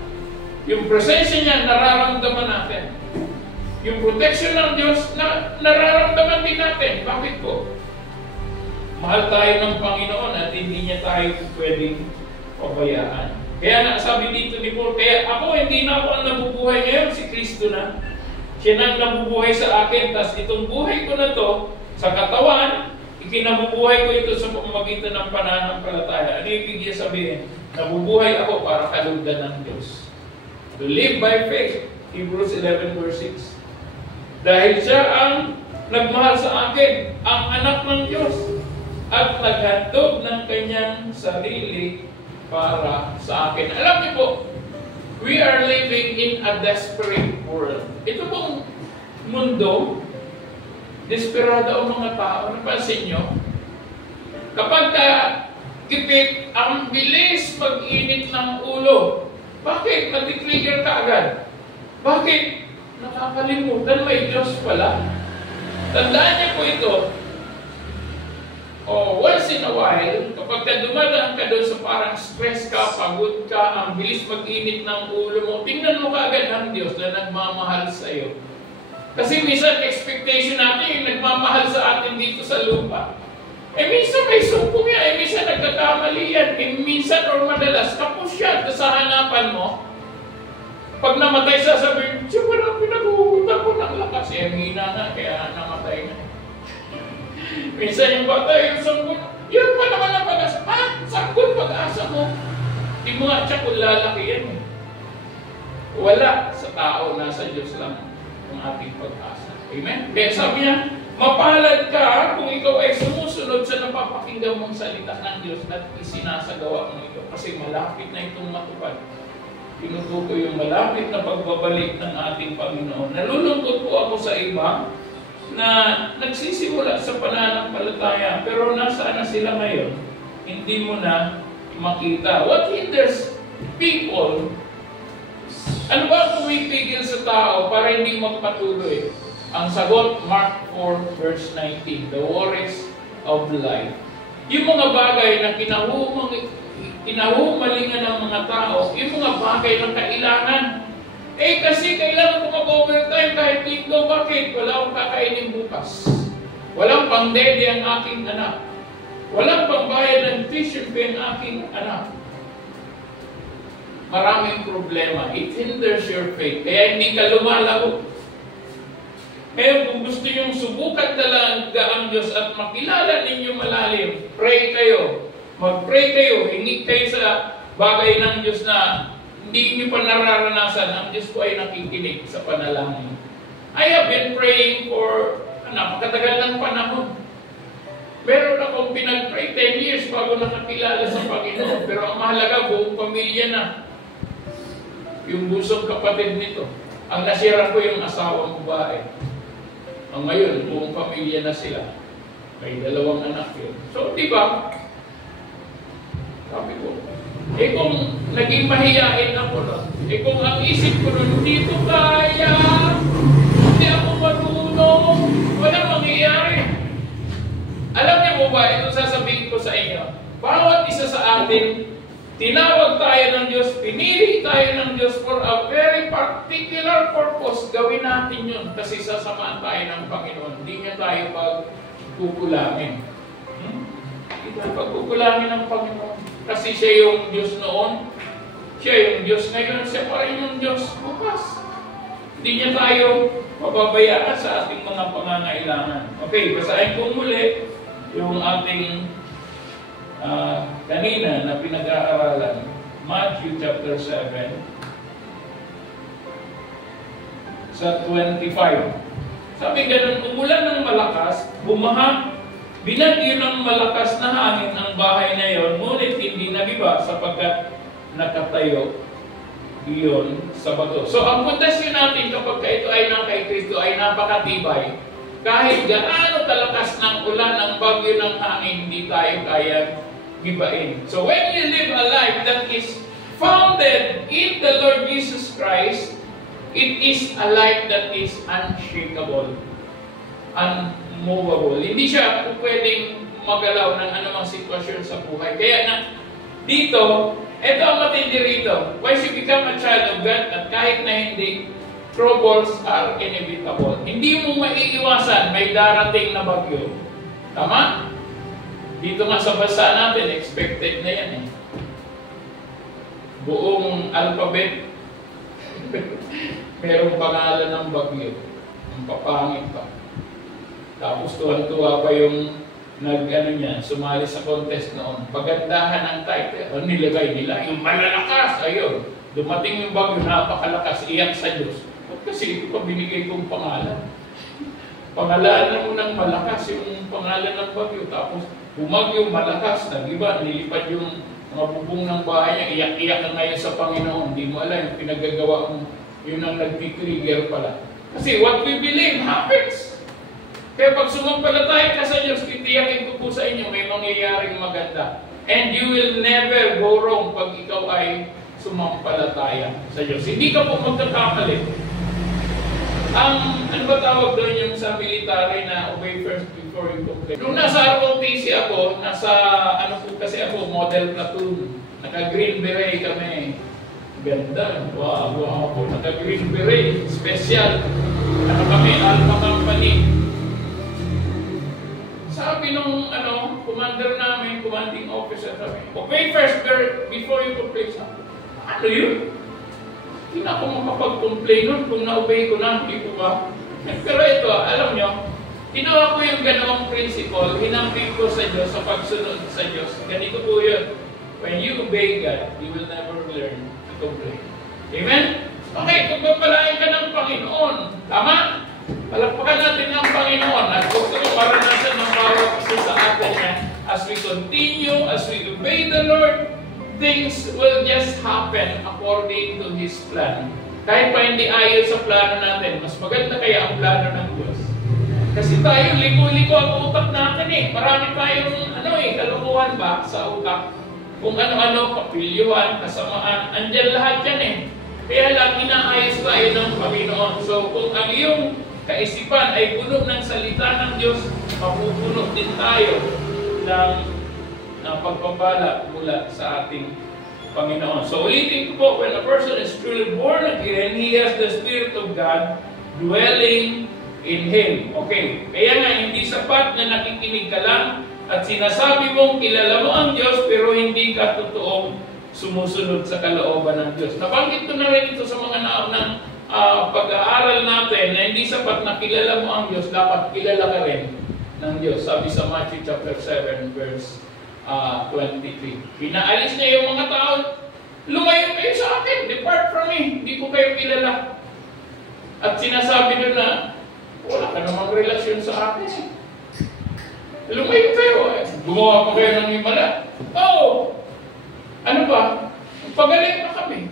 Yung presensya niya, nararamdaman natin. Yung protection ng Diyos, nararamdaman din natin. Bakit po? Mahal tayo ng Panginoon at hindi niya tayo pwedeng pabayaan. Kaya nga, sabi dito ni Paul, kaya ako, hindi na ako ang nabubuhay ngayon, si Kristo na. Siya na ang nabubuhay sa akin, tapos itong buhay ko na to, sa katawan, ikinabubuhay ko ito sa pamamagitan ng pananampalataya. Ano ibig niya sabihin? Nabubuhay ako para kalugdan ng Diyos. To live by faith. Hebrews 11 verse 6. Dahil siya ang nagmahal sa akin, ang anak ng Diyos, at naghandog ng kanyang sarili para sa akin. Alam niyo po, we are living in a desperate world. Ito pong mundo, desperado ang mga tao. Napansin nyo? Kapag gipit, ang bilis mag-init ng ulo. Bakit? Nag-trigger ka agad. Bakit? Nakakalimutan, may Diyos pala. Tandaan niyo po ito. Once in a while, kapag dumadaan ka doon sa parang stress ka, pagod ka, ang bilis mag-init ng ulo mo, tingnan mo kaagad ang Diyos na nagmamahal sa iyo. Kasi minsan expectation natin yung nagmamahal sa atin dito sa lupa. Minsan may sumpong yan, minsan nagkakamali yan, minsan or madalas, kapos yan sa hanapan mo. Pag namatay sasabihin, siya walang pinag-uutan ko ng lakas. Ang hina na, kaya namatay na. Minsan yung bata, yung sanggol, yun pa naman ang pag-asa. Sanggol pag-asa mo. Di mo nga siya kung lalaki yan. Wala sa tao, nasa Diyos lang ang ating pag-asa. Amen? Kaya sabi niya, mapalad ka kung ikaw ay sumusunod sa napapakinggan mong salita ng Diyos at isinasagawa mo ito. Kasi malapit na itong matupad. Tinutukoy yung malapit na pagbabalik ng ating Panginoon. Nalulungkot po ako sa iba na nagsisimula sa pananampalataya pero nasaan na sila ngayon? Hindi mo na makita. What hinders people? Ano ba ang pumipigil sa tao para hindi magpatuloy? Ang sagot, Mark 4 verse 19, the worries of life. Yung mga bagay na kinahumalingan ng mga tao, yung mga bagay na kailangan. Kasi kailangan ko mag-overtime kahit linggo. Bakit? Wala akong kakainin bukas. Walang pang-dede ang aking anak. Walang pangbayad ng tuition fee ang aking anak. Maraming problema. It hinders your faith. Kaya hindi ka lumalago. Kaya kung gusto niyong subukan talaga ang Diyos at makilala ninyo malalim, pray kayo. Mag-pray kayo, hingi kayo sa bagay ng Diyos na hindi niyo pa nararanasan. Ang Diyos po ay nakikinig sa panalangin. I have been praying for napakatagal ng panahon. Meron akong pinag-pray 10 years bago nakakilala sa Panginoon. Pero ang mahalaga, buong pamilya na. Yung busog kapatid nito. Ang nasira ko yung asawang babae. Ang ngayon, buong pamilya na sila. May 2 anak yun. So, di ba? Sabi ko, kung naging mahiyain ako na, kung ang isip ko nun, hindi ko kaya, hindi ako marunong, walang mangyayari. Alam niyo po ba, ito sasabihin ko sa inyo, bawat isa sa atin, tinawag tayo ng Diyos, pinili tayo ng Diyos for a very particular purpose. Gawin natin yun kasi sasamaan tayo ng Panginoon. Hindi niya tayo pagkukulangin. Hindi tayo pagkukulangin ng Panginoon. Kasi siya yung Diyos noon, siya yung Diyos ngayon, siya pa rin yung Diyos bukas. Hindi niya tayo mababayaan sa ating mga pangangailangan. Okay, basahin ko muli yung ating kanina na pinag-aaralan, Matthew chapter 7, sa 25. Sabi ganun, umulan ng malakas, bumaha, binagyo ng malakas na hangin ang bahay na yon, ngunit hindi nagiba sapagkat nakatayo iyon sa bato. So ang pundasyon natin kapag ito ay ng kay Kristo ay napakatibay. Kahit gaano kalakas ng ulan, ng bagyo ng hangin, hindi tayo kaya gibain. So when you live a life that is founded in the Lord Jesus Christ, it is a life that is unshakable, unmovable. Hindi siya pwedeng magalaw ng anumang sitwasyon sa buhay. Kaya na dito, ito ang matindi rito. Once you become a child of God, at kahit na hindi, troubles are inevitable. Hindi mo maiiwasan, may darating na bagyo. Tama? Dito nga sa bansa natin, expected na yan eh. Buong alphabet, merong pangalan ng bagyo. Ang papangit pa. Tapos tuwan-tuwa pa yung sumali sa contest noon. Pagandahan ang title. Nilagay nila, yung malalakas. Ayun, dumating yung bagyo, napakalakas, iyak sa Diyos. Kasi ito pa binigay kong pangalan. Pangalanan mo ng malakas yung pangalan ng bagyo. Tapos bumagyo, malakas, nag-iba, nilipad yung mga bubong ng bahay niya, iyak-iyak na ngayon sa Panginoon. Hindi mo alam yung pinagagawa mo, yun ang nag-trigger pala. Kasi what we believe happens. Kaya pag sumampalataya ka sa Diyos, titiyakin ko po sa inyo, may mangyayaring maganda. And you will never go wrong pag ikaw ay sumampalataya sa Diyos. Hindi ka po magkakamali. Ano ba tawag doon yung sa military na obey first before you complain? Nung nasa ROTC ako, kasi ako, model platoon. Naka-green beret kami. Ganda. Wow po. Naka-green beret. Special. Kami, Alpha Company. Sabi nung commander namin, commanding officer namin, obey first before you complain. Ano yun? Hindi na ako makapag-complain nun kung na-obey ko na, hindi ko ba? Pero ito, alam nyo, ginawa ko yung ganawang principle, hinambing ko sa Diyos, sa pagsunod sa Diyos. Ganito po yun. When you obey God, you will never learn to complain. Amen? Okay, kung papalain ka ng Panginoon, tama? Palagpakan natin ng Panginoon at gusto ko maranasan ng bawat isa sa atin yan. As we continue, as we obey the Lord, things will just happen according to His plan. Kahit pa hindi ayon sa plano natin, mas maganda kaya ang plano ng Diyos. Kasi tayo, liko-liko ang utak natin eh. Marami tayong kalukuhan ba sa utak. Kung ano-ano, kapilyuhan, kasamaan, andyan lahat yan eh. Kaya lang, inaayos tayo ng Panginoon. So, kung ang iyong kaisipan ay puno ng salita ng Diyos, mapupuno din tayo ng pagpapala mula sa ating Panginoon. So ulitin ko po, when a person is truly born again, he has the Spirit of God dwelling in him. Okay, kaya nga hindi sapat na nakikinig ka lang at sinasabi mong kilala mo ang Diyos pero hindi ka totoong sumusunod sa kalooban ng Diyos. Nabanggit ko na rin ito sa mga naunang pag-aaral natin na hindi sapat na kilala mo ang Diyos, dapat kilala ka rin ng Diyos. Sabi sa Matthew chapter 7 verse 23. Pinaalis niya yung mga tao, lumayo kayo sa akin, depart from me, hindi ko kayo kilala. At sinasabi doon na, wala ka namang relasyon sa akin. Lumayo kayo, gumawa pa kayo ng himala. Oo! Ano ba? Pagaling pa kami.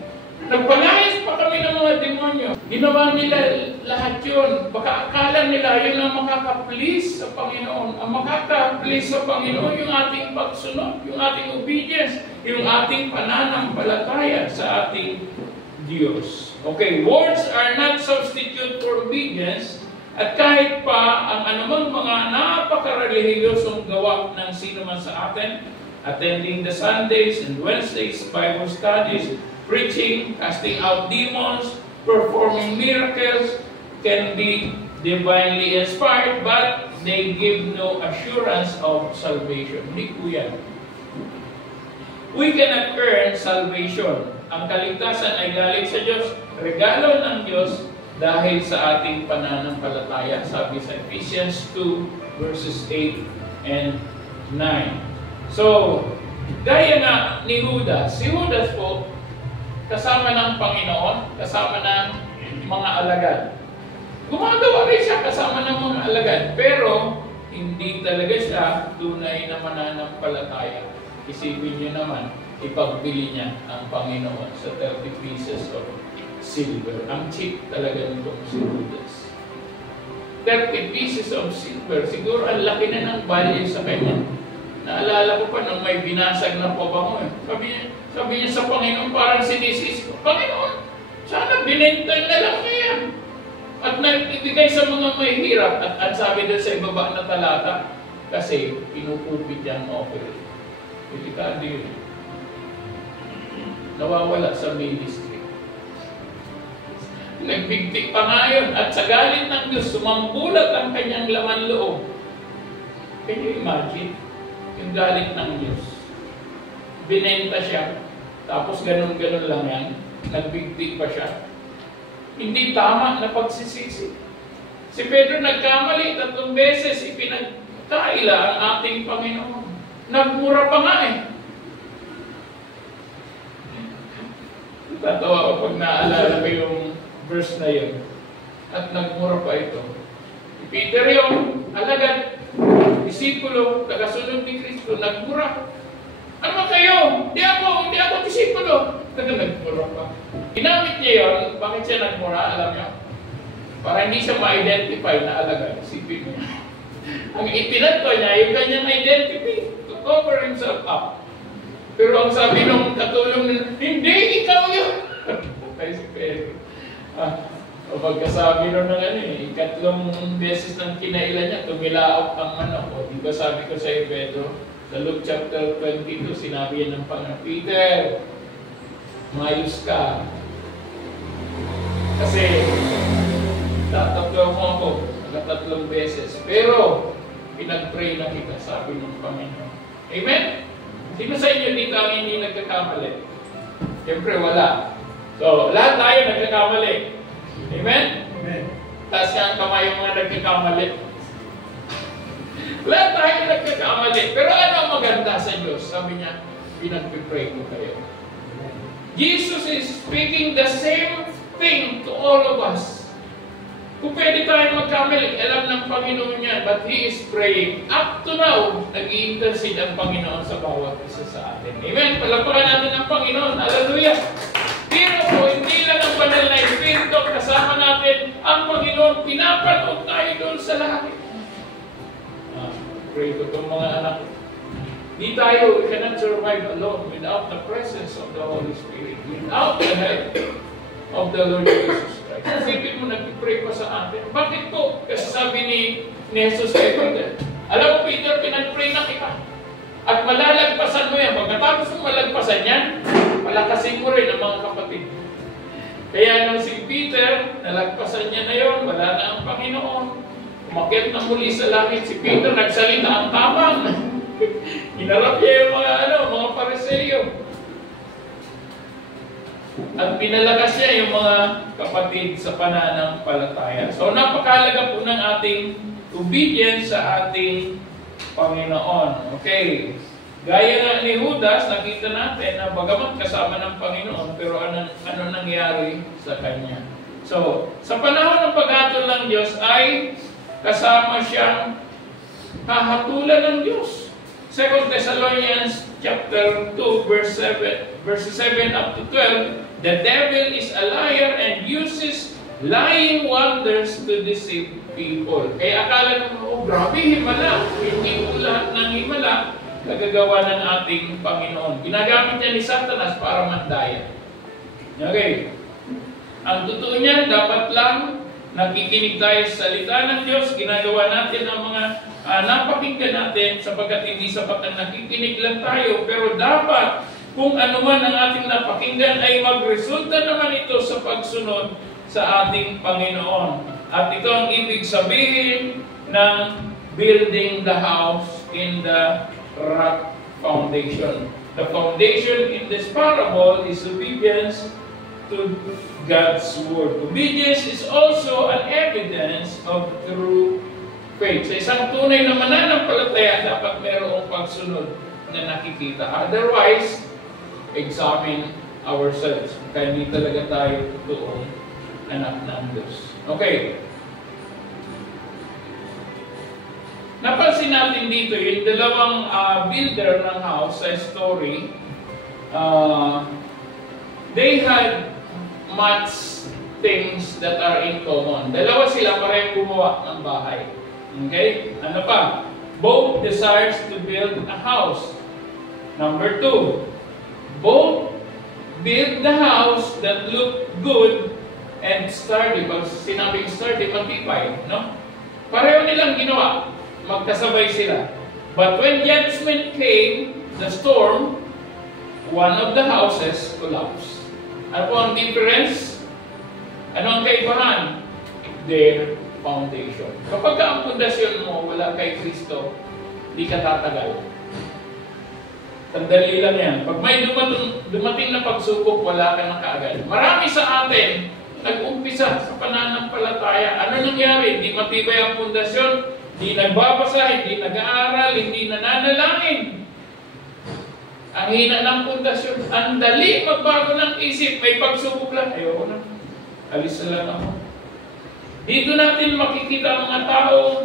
Nagpalayas pa kami ng mga demonyo. Ginawa nila lahat yun. Baka akala nila yun ang makaka-please sa Panginoon. Ang makaka-please sa Panginoon yung ating pagsunod, yung ating obedience, yung ating pananampalataya sa ating Diyos. Okay, words are not substitute for obedience. At kahit pa ang anumang mga napaka-relihiyosong gawa ng sino man sa atin, attending the Sundays and Wednesdays, Bible studies, preaching, casting out demons, performing miracles, can be divinely inspired, but they give no assurance of salvation. Hindi po yan. We cannot earn salvation. Ang kaligtasan ay galing sa Diyos, regalo ng Diyos, dahil sa ating pananampalataya, sabi sa Ephesians 2 verses 8 and 9. So, gaya nga ni Judas, si Judas po, kasama ng Panginoon, kasama ng mga alagad. Gumagawa rin siya kasama ng mga alagad, pero hindi talaga siya tunay na mananampalataya. Isipin niyo naman, ipagbili niya ang Panginoon sa 30 pieces of silver. Ang cheap talaga nitong si Judas. 30 pieces of silver. Siguro ang laki na ng value sa kanya. Naalala ko pa nung may binasag na pabango. Sabi niya sa Panginoon, parang sinisis ko, Panginoon, sana binenta na lang niya yan. At naibigay sa mga may hirap. At ang sabi doon sa ibaba na talata, kasi pinupupit niya ang offering. Delikado yun. Nawawala sa ministry. Nagbigtik pa nga yun, at sa galit ng Diyos, sumambulat ang kanyang laman loob. Can you imagine? Yung galit ng Diyos. Binenta siya, tapos ganun-ganun lang yan, nagbigtik pa siya. Hindi tama na pagsisisi. Si Pedro nagkamali, 3 beses ipinagkaila ang ating Panginoon. Nagmura pa nga eh. Tatawa ko pag naalala ko yung verse na yun. At nagmura pa ito. Si Peter yung alagad, disipulo, tagasunod ni Kristo, nagmura. Ano ba kayo? Hindi ako disipulo. Nagmura pa. Ginamit niya yun. Bakit siya nagmura? Alam niyo? Para hindi siya ma-identify na alagad. Isipin niya. Ang itinato niya, yung kanyang identity, to cover himself up. Pero ang sabi nung katulong nila, hindi, ikaw yun. Ay si Pedro. O pagkasabi nun ng ikatlong beses ng kinailan niya, tumilaok ang manok. O di ba sabi ko sa Pedro, sa Luke chapter 22, sinabi yan ng Panginoon, Peter, mayos ka. Kasi, tatatlo mo ako, 3 beses. Pero, pinag-pray na kita, sabi ng Panginoon. Amen? Sino sa inyo dito ang hindi nagkakamali? Siyempre, wala. So, lahat tayo nagkakamali. Amen? Amen. Taas ka ang kamay yung mga nagkakamali. Lahat tayo nagkakamali. Pero ano ang maganda sa Diyos? Sabi niya, pinag-pray ko kayo. Jesus is speaking the same thing to all of us. Kung pwede tayo magkamali, alam ng Panginoon yan, but He is praying. Up to now, nag-i-intercede ang Panginoon sa bawat isa sa atin. Amen? Palapakan natin ang Panginoon. Hallelujah! Pero po, hindi lang ang banal na Espiritu, kasama natin ang Panginoon, pinapanood tayo doon sa lahat. Pray ko itong mga anak. Di tayo, we cannot survive alone without the presence of the Holy Spirit, without the help of the Lord Jesus Christ. Isipin mo, nag-pray pa sa atin. Bakit po? Kasi sabi ni Jesus kay Peter, alam mo Peter, pinag-pray na kita. At malalagpasan mo yan. Pagkatapos mo malagpasan yan, palakasin mo rin ang mga kapatid. Kaya nung si Peter, nalagpasan niya na yun, wala na ang Panginoon. Umakyat na muli sa langit si Peter, nagsalita ang tamang. Hinarap niya yung mga Pariseyo. At pinalakas niya yung mga kapatid sa pananampalataya. So napakahalaga po ng ating obedience sa ating Panginoon. Okay. Gaya nga ni Judas, nakita natin na bagamat kasama ng Panginoon, pero ano nangyari sa kanya. So, sa panahon ng paghatol ng Diyos ay kasama siyang hahatulan ng Diyos. 2 Thessalonians chapter 2, verses 7 up to 12, the devil is a liar and uses lying wonders to deceive people. Kaya akala mo, grabe, himala. Hindi po lahat ng himala kagagawa ng ating Panginoon. Ginagamit niya ni Satanas para mandaya. Okay. Ang totoo niyan, dapat lang nakikinig tayo sa salita ng Diyos, ginagawa natin ang mga napakinggan natin sapagkat hindi sapat ang nakikinig lang tayo, pero dapat kung ano man ang ating napakinggan ay magresulta naman ito sa pagsunod sa ating Panginoon. At ito ang ibig sabihin ng building the house in the rock foundation. The foundation in this parable is obedience to God's word. Obedience is also an evidence of true faith. Sa isang tunay na mananampalataya, dapat mayroong pagsunod na nakikita. Otherwise, examine ourselves. Kaya hindi talaga tayo totoong anak ng Diyos. Okay. Napansin natin dito, yung dalawang builder ng house sa story, they had much things that are in common. Dalawa sila parehong gumawa ng bahay. Okay? Ano pa? Both desires to build a house. Number 2, both build the house that look good and sturdy. Pag sinabing sturdy, matibay. No? Pareho nilang ginawa. Magkasabay sila. But when judgment came, the storm, one of the houses collapsed. Ano po ang difference? Ano ang kaibahan? Their foundation. Kapag ang pundasyon mo wala kay Kristo, di ka tatagal. Sandali lang yan. Pag may dumating na pagsubok, wala ka na kaagad. Marami sa atin, nag-umpisa sa pananampalataya. Ano nangyari? Di matibay ang pundasyon, di nagbabasa, hindi nag-aaral, hindi nananalangin. Ang hina ng pundasyon, ang dali magbago ng isip, may pagsubok lang, ayoko na, alis na lang ako. Dito natin makikita ang mga taong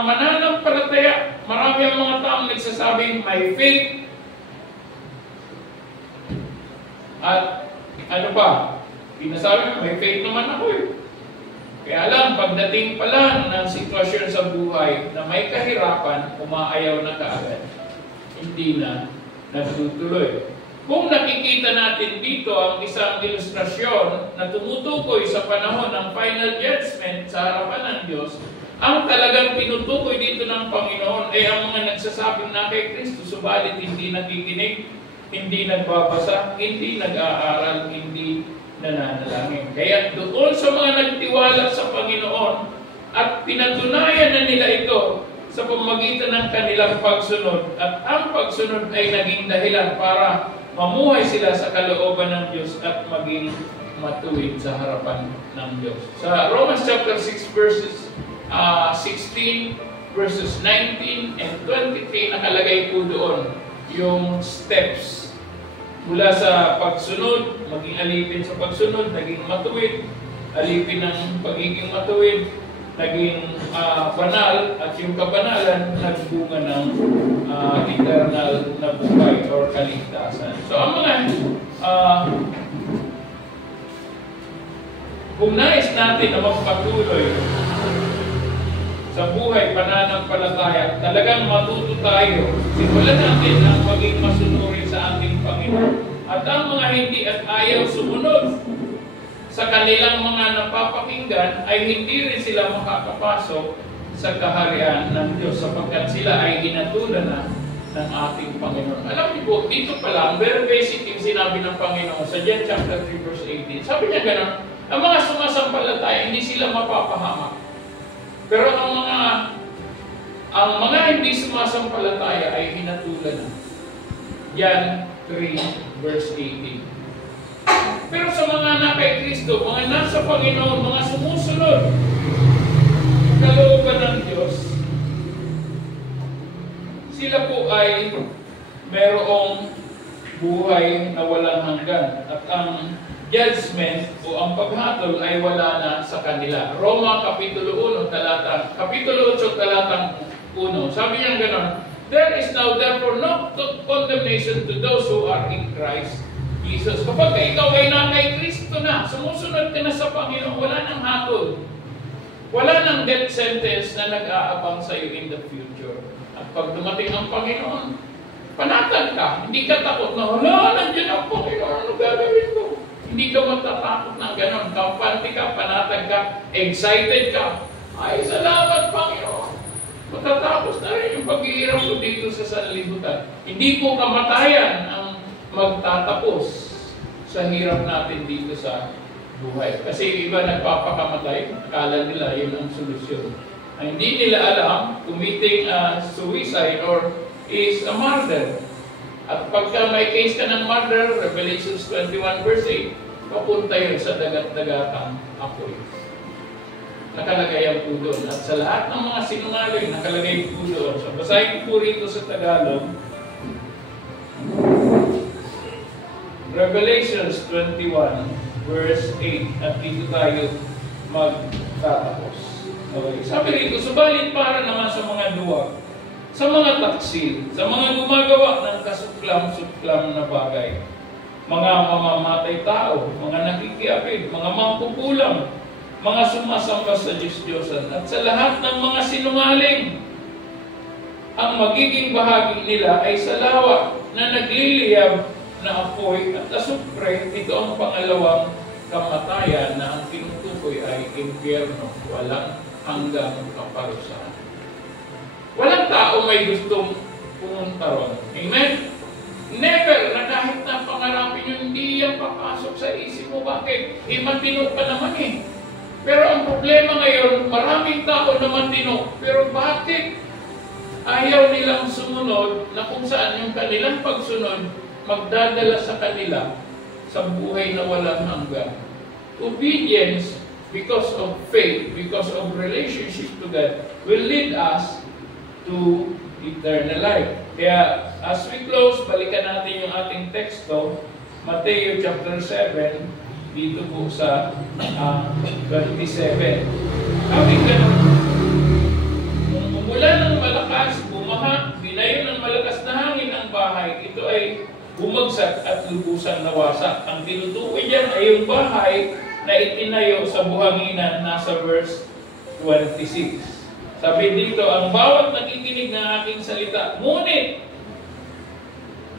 mananampalataya. Marami ang mga taong nagsasabing may faith. At ano pa? Pinasabi, may faith naman ako eh. Kaya lang, pagdating pa lang ng sitwasyon sa buhay na may kahirapan, umaayaw na kaagad. Hindi na natutuloy. Kung nakikita natin dito ang isang ilustrasyon na tumutukoy sa panahon ng final judgment sa harapan ng Diyos, ang talagang tinutukoy dito ng Panginoon ay ang mga nagsasabing na kay Kristo, subalit hindi nakikinig, hindi nagbabasa, hindi nag-aaral, hindi nananalangin. Kaya doon sa mga nagtiwala sa Panginoon at pinatunayan na nila ito sa pamamagitan ng kanilang pagsunod, at ang pagsunod ay naging dahilan para mamuhay sila sa kalooban ng Diyos at maging matuwid sa harapan ng Diyos. Sa Romans chapter 6 verses 16 verses 19 and 23 nakalagay po doon yung steps mula sa pagsunod, maging alipin sa pagsunod, naging matuwid, alipin ng pagiging matuwid, naging banal, at yung kabanalan nagbunga ng eternal na buhay or kaligtasan. So ang mga kung nais natin na magpatuloy sa buhay pananampalataya, talagang matuto tayo, simulan natin ang maging masunurin sa ating Panginoon. At ang mga hindi at ayaw sumunod sa kanilang mga napapakinggan ay hindi rin sila makakapasok sa kaharian ng Diyos sapagkat sila ay hinatulan na ng ating Panginoon. Alam niyo po, dito pa lang, very basic yung sinabi ng Panginoon sa John chapter 3 verse 18. Sabi niya gano'n, ang mga sumasampalataya, hindi sila mapapahamak. Pero ang mga hindi sumasampalataya ay hinatulan na. John 3 verse 18. Pero sa mga na kay Kristo, mga nasa Panginoon, mga sumusunod kalooban ng Diyos, sila po ay merong buhay na walang hanggan. At ang judgment o ang paghatol ay wala na sa kanila. Roma Kapitulo 8, talatang 1. Sabi niya gano'n, there is now therefore no condemnation to those who are in Christ Jesus. Kapag ikaw ay na kay Kristo na, sumusunod ka na sa Panginoon, wala nang hatol. Wala nang death sentence na nag-aabang sa iyo in the future. At pag dumating ang Panginoon, panatag ka. Hindi ka takot na, hala, nandiyan ang Panginoon, ano gagawin ko? Hindi ka matatakot ng ganon. Kampante ka, panatag ka, excited ka. Ay, salamat Panginoon. Matatapos na rin yung paghihirap ko dito sa sanlibutan. Hindi po kamatayan ang magtatapos sa hirap natin dito sa buhay. Kasi iba nagpapakamatay, akala nila yun ang solusyon. Ang hindi nila alam, committing suicide or is a murder. At pagka may case ka ng murder, Revelation 21 verse 8, papunta yun sa dagat-dagatang apoy. Nakalagay ang po doon. At sa lahat ng mga sinungaling, nakalagay po doon. So, basahin po rito sa Tagalog. Revelations 21 verse 8. At dito tayo magtatapos. Okay. Sabi rito, subalit para naman sa mga duwag, sa mga taksil, sa mga gumagawa ng kasuklam-suklam na bagay, mga mamamatay tao, mga nakikiapid, mga mangkukulam, mga sumasamba sa Diyos-Diyosan, at sa lahat ng mga sinungaling, ang magiging bahagi nila ay sa lawa na nagliliyab na apoy at asupre. Ito ang pangalawang kamatayan na ang tinutukoy ay impyerno, walang hanggang kaparusahan. Walang tao may gustong pumunta ron. Amen? Never na kahit na pangarapin yun, hindi yan papasok sa isip mo. Bakit? Matino ka naman eh. Pero ang problema ngayon, maraming tao na matino. Pero bakit ayaw nilang sumunod na kung saan yung kanilang pagsunod magdadala sa kanila sa buhay na walang hanggan? Obedience, because of faith, because of relationship to God, will lead us to eternal life. Kaya as we close, balikan natin yung ating teksto, Mateo chapter 7, dito po sa 27. Sabi ganun, kung umulan ng malakas, bumaha, binayo ng malakas na hangin ang bahay, ito ay bumagsak at lubusang nawasak. Ang tinutukoy dyan ay yung bahay na itinayo sa buhanginan, nasa verse 26. Sabi dito, ang bawat nakikinig ng aking salita, ngunit,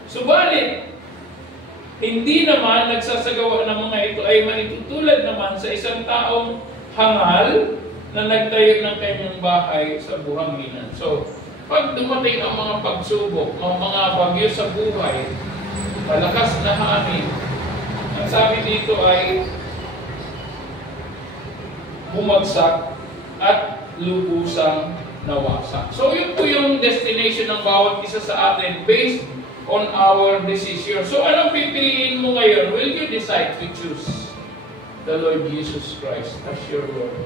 subalit, hindi naman nagsasagawa ng mga ito ay maitutulad naman sa isang taong hangal na nagtayo ng kanyang bahay sa buhanginan. So, pag dumating ang mga pagsubok, ang mga bagyo sa buhay, malakas na hangin, ang sabi dito ay bumagsak at lubusang nawasak. So, yun po yung destination ng bawat isa sa atin based on our decision. So, anong pipiliin mo ngayon? Will you decide to choose the Lord Jesus Christ as your Lord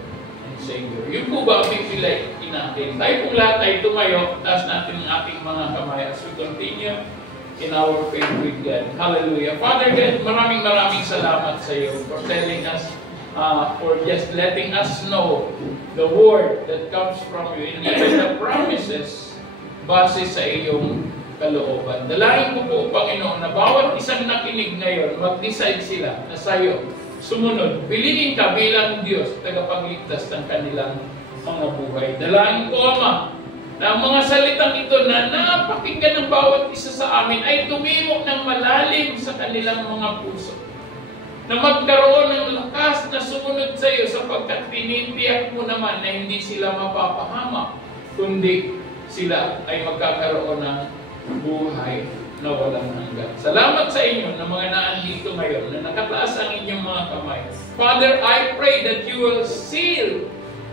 and Savior? Yun po ba ang pipiliin natin? Tayo po lahat ay tumayo, taas natin ang ating mga kamay as we continue in our faith with God. Hallelujah. Father God, maraming salamat sa iyo for telling us, for just letting us know the word that comes from you and even the promises base sa iyong kalooban. Dalahin ko po, Panginoon, na bawat isang nakinig ngayon, mag-decide sila na sa iyo sumunod. Piliin ka bilang Diyos, tagapagligtas ng kanilang mga buhay. Dalahin ko, Ama, na ang mga salitang ito na napakinggan ng bawat isa sa amin ay tumimok ng malalim sa kanilang mga puso. Na magkaroon ng lakas na sumunod sa iyo sapagkat tinitiyak mo naman na hindi sila mapapahamak, kundi sila ay magkakaroon ng buhay na walang hanggan. Salamat sa inyo na mga naandito ngayon na nakataas ang inyong mga kamay. Father, I pray that you will seal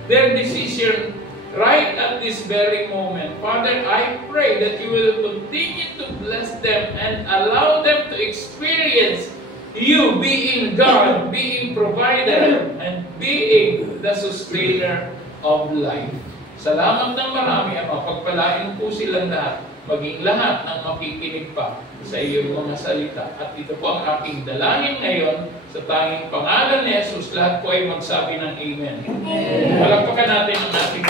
their decision right at this very moment. Father, I pray that you will continue to bless them and allow them to experience you being God, being provider, and being the sustainer of life. Salamat ng marami, Ama. Pagpalain po silang lahat. maging lahat ng makikinig pa sa iyong mga salita. At ito po ang aking dalangin ngayon sa tanging pangalan ni Jesus. Lahat po ay magsabi ng Amen. Palakpakan natin ang ating